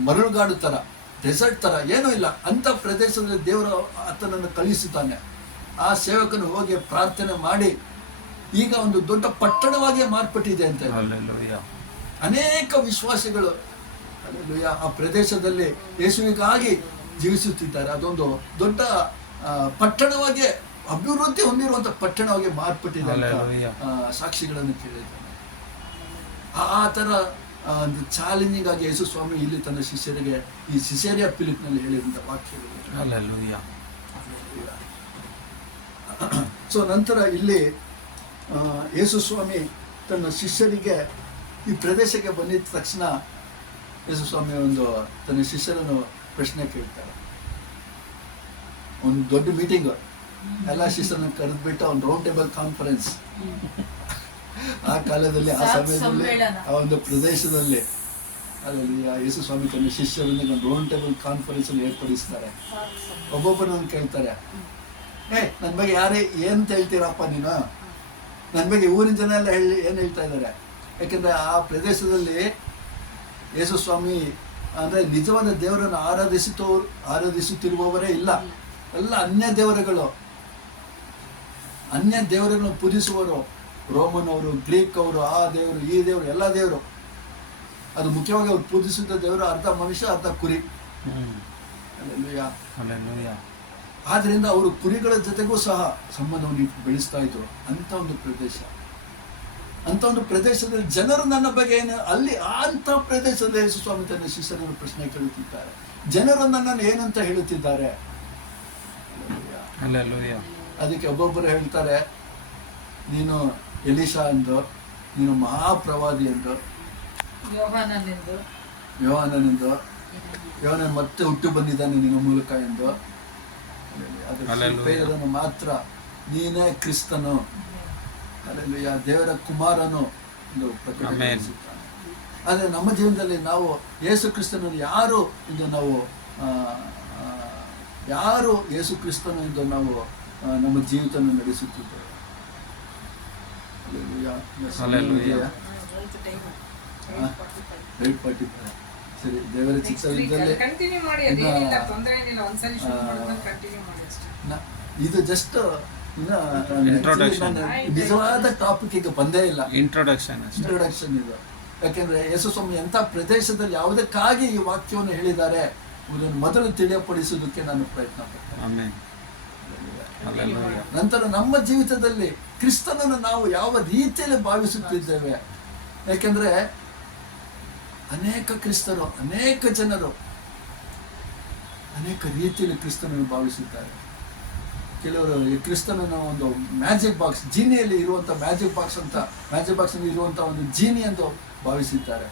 ಮರಳುಗಾಡು ಥರ, ಡೆಸರ್ಟ್ ಥರ, ಏನೂ ಇಲ್ಲ ಅಂಥ ಪ್ರದೇಶದಲ್ಲಿ ದೇವರು ಆತನನ್ನು ಕಳಿಸುತ್ತಾನೆ. ಆ ಸೇವಕನು ಹೋಗಿ ಪ್ರಾರ್ಥನೆ ಮಾಡಿ ಈಗ ಒಂದು ದೊಡ್ಡ ಪಟ್ಟಣವಾಗಿ ಮಾರ್ಪಟ್ಟಿದೆ ಅಂತ. ಅನೇಕ ವಿಶ್ವಾಸಿಗಳು ಆ ಪ್ರದೇಶದಲ್ಲಿ ಯೇಸುವಿಗಾಗಿ ಜೀವಿಸುತ್ತಿದ್ದಾರೆ. ಅದೊಂದು ದೊಡ್ಡ ಪಟ್ಟಣವಾಗಿ ಅಭಿವೃದ್ಧಿ ಹೊಂದಿರುವಂಥ ಪಟ್ಟಣವಾಗಿ ಮಾರ್ಪಟ್ಟಿದೆ ಅಂತ ಸಾಕ್ಷಿಗಳನ್ನು ಕೇಳಿದ್ದಾನೆ. ಆ ಥರ ಒಂದು ಚಾಲೆಂಜಿಂಗ್ ಆಗಿ ಯೇಸು ಸ್ವಾಮಿ ಇಲ್ಲಿ ತನ್ನ ಶಿಷ್ಯರಿಗೆ ಈ ಸಿಸೇರಿಯಾ ಫಿಲಿಪ್ನಲ್ಲಿ ಹೇಳಿದಂಥ ವಾಕ್ಯಗಳು. ಸೊ ನಂತರ ಇಲ್ಲಿ ಯೇಸು ಸ್ವಾಮಿ ತನ್ನ ಶಿಷ್ಯರಿಗೆ ಈ ಪ್ರದೇಶಕ್ಕೆ ಬಂದಿದ್ದ ತಕ್ಷಣ ಯೇಸು ಸ್ವಾಮಿ ತನ್ನ ಶಿಷ್ಯರನ್ನು ಪ್ರಶ್ನೆ ಕೇಳ್ತಾರೆ. ಒಂದು ದೊಡ್ಡ ಮೀಟಿಂಗ್, ಎಲ್ಲ ಶಿಷ್ಯರನ್ನು ಕರೆದ್ಬಿಟ್ಟು ಒಂದು ರೌಂಡ್ ಟೇಬಲ್ ಕಾನ್ಫರೆನ್ಸ್. ಆ ಕಾಲದಲ್ಲಿ, ಆ ಸಮಯದಲ್ಲಿ, ಆ ಒಂದು ಪ್ರದೇಶದಲ್ಲಿ ಅಲ್ಲಿ ಯೇಸು ಸ್ವಾಮಿ ತನ್ನ ಶಿಷ್ಯರೊಂದಿಗೆ ಒಂದು ರೌಂಡ್ ಟೇಬಲ್ ಕಾನ್ಫರೆನ್ಸ್ ಅಲ್ಲಿ ಏರ್ಪಡಿಸ್ತಾರೆ. ಒಬ್ಬೊಬ್ಬರನ್ನು ಕೇಳ್ತಾರೆ, ನನ್ನ ಬಗ್ಗೆ ಏನಂತ ಹೇಳ್ತೀರಪ್ಪ ನೀನು, ನನ್ನ ಬಗ್ಗೆ ಊರಿನ ಜನ ಎಲ್ಲ ಏನು ಹೇಳ್ತಾ ಇದ್ದಾರೆ. ಯಾಕೆಂದರೆ ಆ ಪ್ರದೇಶದಲ್ಲಿ ಯೇಸು ಸ್ವಾಮಿ ಅಂದರೆ ನಿಜವಾದ ದೇವರನ್ನು ಆರಾಧಿಸುತ್ತಿರುವವರೇ ಇಲ್ಲ. ಎಲ್ಲ ಅನ್ಯ ದೇವರುಗಳನ್ನು ಪೂಜಿಸುವರು. ರೋಮನ್ ಅವರು, ಗ್ರೀಕ್ ಅವರು, ಆ ದೇವರು, ಈ ದೇವರು, ಎಲ್ಲ ದೇವರು. ಅದು ಮುಖ್ಯವಾಗಿ ಅವ್ರು ಪೂಜಿಸಿದ ದೇವರು ಅರ್ಧ ಮನುಷ್ಯ, ಅರ್ಧ ಕುರಿ. ಆದ್ದರಿಂದ ಅವರು ಕುರಿಗಳ ಜೊತೆಗೂ ಸಹ ಸಂಬಂಧವನ್ನು ಬೆಳೆಸ್ತಾ ಇದ್ರು. ಅಂಥ ಒಂದು ಪ್ರದೇಶದಲ್ಲಿ ಜನರು ನನ್ನ ಬಗ್ಗೆ ಏನು ಅಂಥ ಪ್ರದೇಶದಲ್ಲಿ ಯೇಸು ಸ್ವಾಮಿ ತನ್ನ ಶಿಷ್ಯರನ್ನು ಪ್ರಶ್ನೆ ಕೇಳುತ್ತಿದ್ದಾರೆ. ಜನರು ನನ್ನನ್ನು ಏನಂತ ಹೇಳುತ್ತಿದ್ದಾರೆ. ಅದಕ್ಕೆ ಒಬ್ಬೊಬ್ಬರು ಹೇಳ್ತಾರೆ, ನೀನು ಎಲೀಷಾ ಎಂದು, ನೀನು ಮಹಾಪ್ರವಾದಿ ಎಂದು, ಯೋಹಾನನೆಂದು, ಯೋಹಾನನ್ ಮತ್ತೆ ಹುಟ್ಟು ಬಂದಿದ್ದಾನೆ ನಿನ್ನ ಮೂಲಕ ಎಂದು. ಅದನ್ನು ಮಾತ್ರ ನೀನೇ ಕ್ರಿಸ್ತನು, ಅಲ್ಲೆಲ್ಲೂಯಾ, ದೇವರ ಕುಮಾರನು ಎಂದು ಪ್ರಕಟಿಸುತ್ತಾನೆ. ಆದರೆ ನಮ್ಮ ಜೀವನದಲ್ಲಿ ನಾವು ಯೇಸು ಕ್ರಿಸ್ತನನ್ನು ಯಾರು ಯೇಸು ಕ್ರಿಸ್ತನು ಎಂದು ನಾವು ನಮ್ಮ ಜೀವಿತವನ್ನು ನಡೆಸುತ್ತಿದ್ದೇವೆ. ಸರಿ, ದೇವರ ಚಿತ್ತವಿದ್ದಲ್ಲಿ ಇದು ಜಸ್ಟ್ ನಿಜವಾದ ಟಾಪಿಕ್ ಈಗ ಬಂದೇ ಇಲ್ಲ, ಇಂಟ್ರೊಡಕ್ಷನ್ ಇದು. ಯಾಕೆಂದ್ರೆ ಯೇಸು ಸ್ವಾಮಿ ಎಂಥ ಪ್ರದೇಶದಲ್ಲಿ ಯಾವುದಕ್ಕಾಗಿ ಈ ವಾಕ್ಯವನ್ನು ಹೇಳಿದ್ದಾರೆ ಇದನ್ನು ಮೊದಲು ತಿಳಿಯಪಡಿಸುವುದಕ್ಕೆ ನಾನು ಪ್ರಯತ್ನ ಪಡ್ತೇನೆ. ನಂತರ ನಮ್ಮ ಜೀವಿತದಲ್ಲಿ ಕ್ರಿಸ್ತನನ್ನು ನಾವು ಯಾವ ರೀತಿಯಲ್ಲಿ ಭಾವಿಸುತ್ತಿದ್ದೇವೆ. ಯಾಕೆಂದ್ರೆ ಅನೇಕ ಕ್ರಿಸ್ತರು, ಅನೇಕ ಜನರು ಅನೇಕ ರೀತಿಯಲ್ಲಿ ಕ್ರಿಸ್ತನನ್ನು ಭಾವಿಸುತ್ತಾರೆ. ಕೆಲವರು ಈ ಕ್ರಿಸ್ತನನ್ನು ಒಂದು ಮ್ಯಾಜಿಕ್ ಬಾಕ್ಸ್, ಜೀನಿಯಲ್ಲಿ ಇರುವಂಥ ಮ್ಯಾಜಿಕ್ ಬಾಕ್ಸ್ ಅಂತ, ಮ್ಯಾಜಿಕ್ ಬಾಕ್ಸ್ ಇರುವಂಥ ಒಂದು ಜೀನಿ ಎಂದು ಭಾವಿಸಿದ್ದಾರೆ.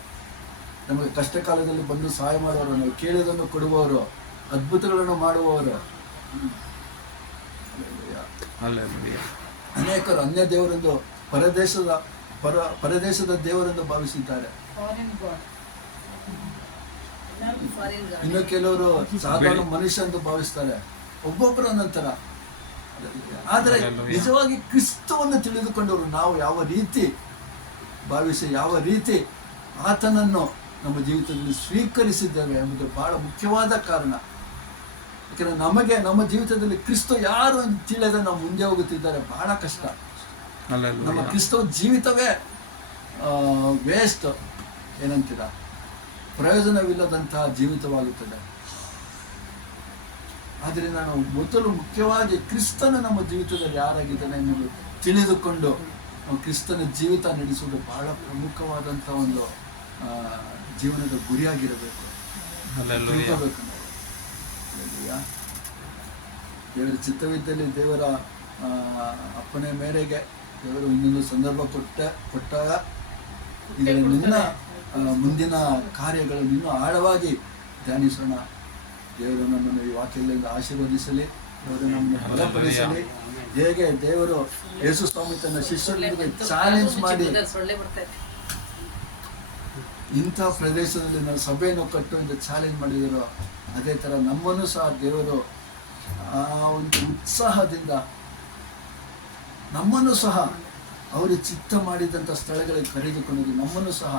ನಮಗೆ ಕಷ್ಟ ಕಾಲದಲ್ಲಿ ಬಂದು ಸಹಾಯ ಮಾಡುವವರು, ನಾವು ಕೇಳಿದನ್ನು ಕೊಡುವವರು, ಅದ್ಭುತಗಳನ್ನು ಮಾಡುವವರು. ಅನೇಕರು ಅನ್ಯ ದೇವರೆಂದು ಪರದೇಶದ ದೇವರೆಂದು ಭಾವಿಸಿದ್ದಾರೆ. ಇನ್ನು ಕೆಲವರು ಸಾಧಾರಣ ಮನುಷ್ಯ ಎಂದು ಭಾವಿಸ್ತಾರೆ, ಒಬ್ಬೊಬ್ಬರ ನಂತರ. ಆದರೆ ನಿಜವಾಗಿ ಕ್ರಿಸ್ತವನ್ನು ತಿಳಿದುಕೊಂಡವರು ನಾವು ಯಾವ ರೀತಿ ಭಾವಿಸಿ, ಯಾವ ರೀತಿ ಆತನನ್ನು ನಮ್ಮ ಜೀವಿತದಲ್ಲಿ ಸ್ವೀಕರಿಸಿದ್ದೇವೆ ಎಂಬುದು ಬಹಳ ಮುಖ್ಯವಾದ ಕಾರಣ. ಯಾಕಂದರೆ ನಮಗೆ ನಮ್ಮ ಜೀವಿತದಲ್ಲಿ ಕ್ರಿಸ್ತ ಯಾರು ಅಂತ ತಿಳಿಯದೆ ನಾವು ಮುಂದೆ ಹೋಗುತ್ತಿದ್ದಾರೆ, ಬಹಳ ಕಷ್ಟ. ನಮ್ಮ ಕ್ರಿಸ್ತವ ಜೀವಿತವೇ ವೇಸ್ಟ್, ಏನಂತೀರ, ಪ್ರಯೋಜನವಿಲ್ಲದಂತಹ ಜೀವಿತವಾಗುತ್ತದೆ. ಆದ್ದರಿಂದ ನಾವು ಮೊದಲು ಮುಖ್ಯವಾಗಿ ಕ್ರಿಸ್ತನ ನಮ್ಮ ಜೀವಿತದಲ್ಲಿ ಯಾರಾಗಿದ್ದಾನೆ ಎನ್ನುವುದು ತಿಳಿದುಕೊಂಡು ನಾವು ಕ್ರಿಸ್ತನ ಜೀವಿತ ನಡೆಸುವುದು ಬಹಳ ಪ್ರಮುಖವಾದಂಥ ಒಂದು ಜೀವನದ ಗುರಿಯಾಗಿರಬೇಕು. ತಿಳ್ಕೋಬೇಕು ನಾವು. ದೇವರ ಚಿತ್ತವಿದ್ದಲ್ಲಿ, ದೇವರ ಅಪ್ಪಣೆ ಮೇರೆಗೆ ದೇವರು ಇನ್ನೊಂದು ಸಂದರ್ಭ ಕೊಟ್ಟಾಗ ಇದನ್ನ ಮುಂದಿನ ಕಾರ್ಯಗಳನ್ನು ಇನ್ನೂ ಆಳವಾಗಿ ಧ್ಯಾನಿಸೋಣ. ದೇವರು ನಮ್ಮನ್ನು ಈ ವಾಕ್ಯಗಳಿಂದ ಆಶೀರ್ವದಿಸಲಿ, ದೇವರು ನಮ್ಮನ್ನು ಬಲಪಡಿಸಲಿ. ಹೇಗೆ ದೇವರು ಯೇಸು ಸ್ವಾಮಿ ತನ್ನ ಶಿಷ್ಯರಿಗೆ ಚಾಲೆಂಜ್ ಮಾಡಿ ಇಂಥ ಪ್ರದೇಶದಲ್ಲಿ ನಾವು ಸಭೆಯನ್ನು ಕಟ್ಟು ಎಂದು ಚಾಲೆಂಜ್ ಮಾಡಿದರು, ಅದೇ ಥರ ನಮ್ಮನ್ನು ಸಹ ದೇವರು ಆ ಒಂದು ಉತ್ಸಾಹದಿಂದ ನಮ್ಮನ್ನು ಸಹ ಅವರು ಚಿತ್ತ ಮಾಡಿದಂಥ ಸ್ಥಳಗಳಿಗೆ ಕರೆದುಕೊಂಡು ನಮ್ಮನ್ನು ಸಹ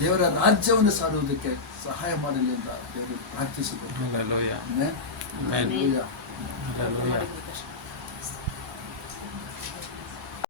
ದೇವರ ರಾಜ್ಯವನ್ನು ಸಾರುವುದಕ್ಕೆ ಸಹಾಯ ಮಾಡಲಿ ಅಂತ ದೇವರು ಪ್ರಾರ್ಥಿಸಿಕೊಂಡು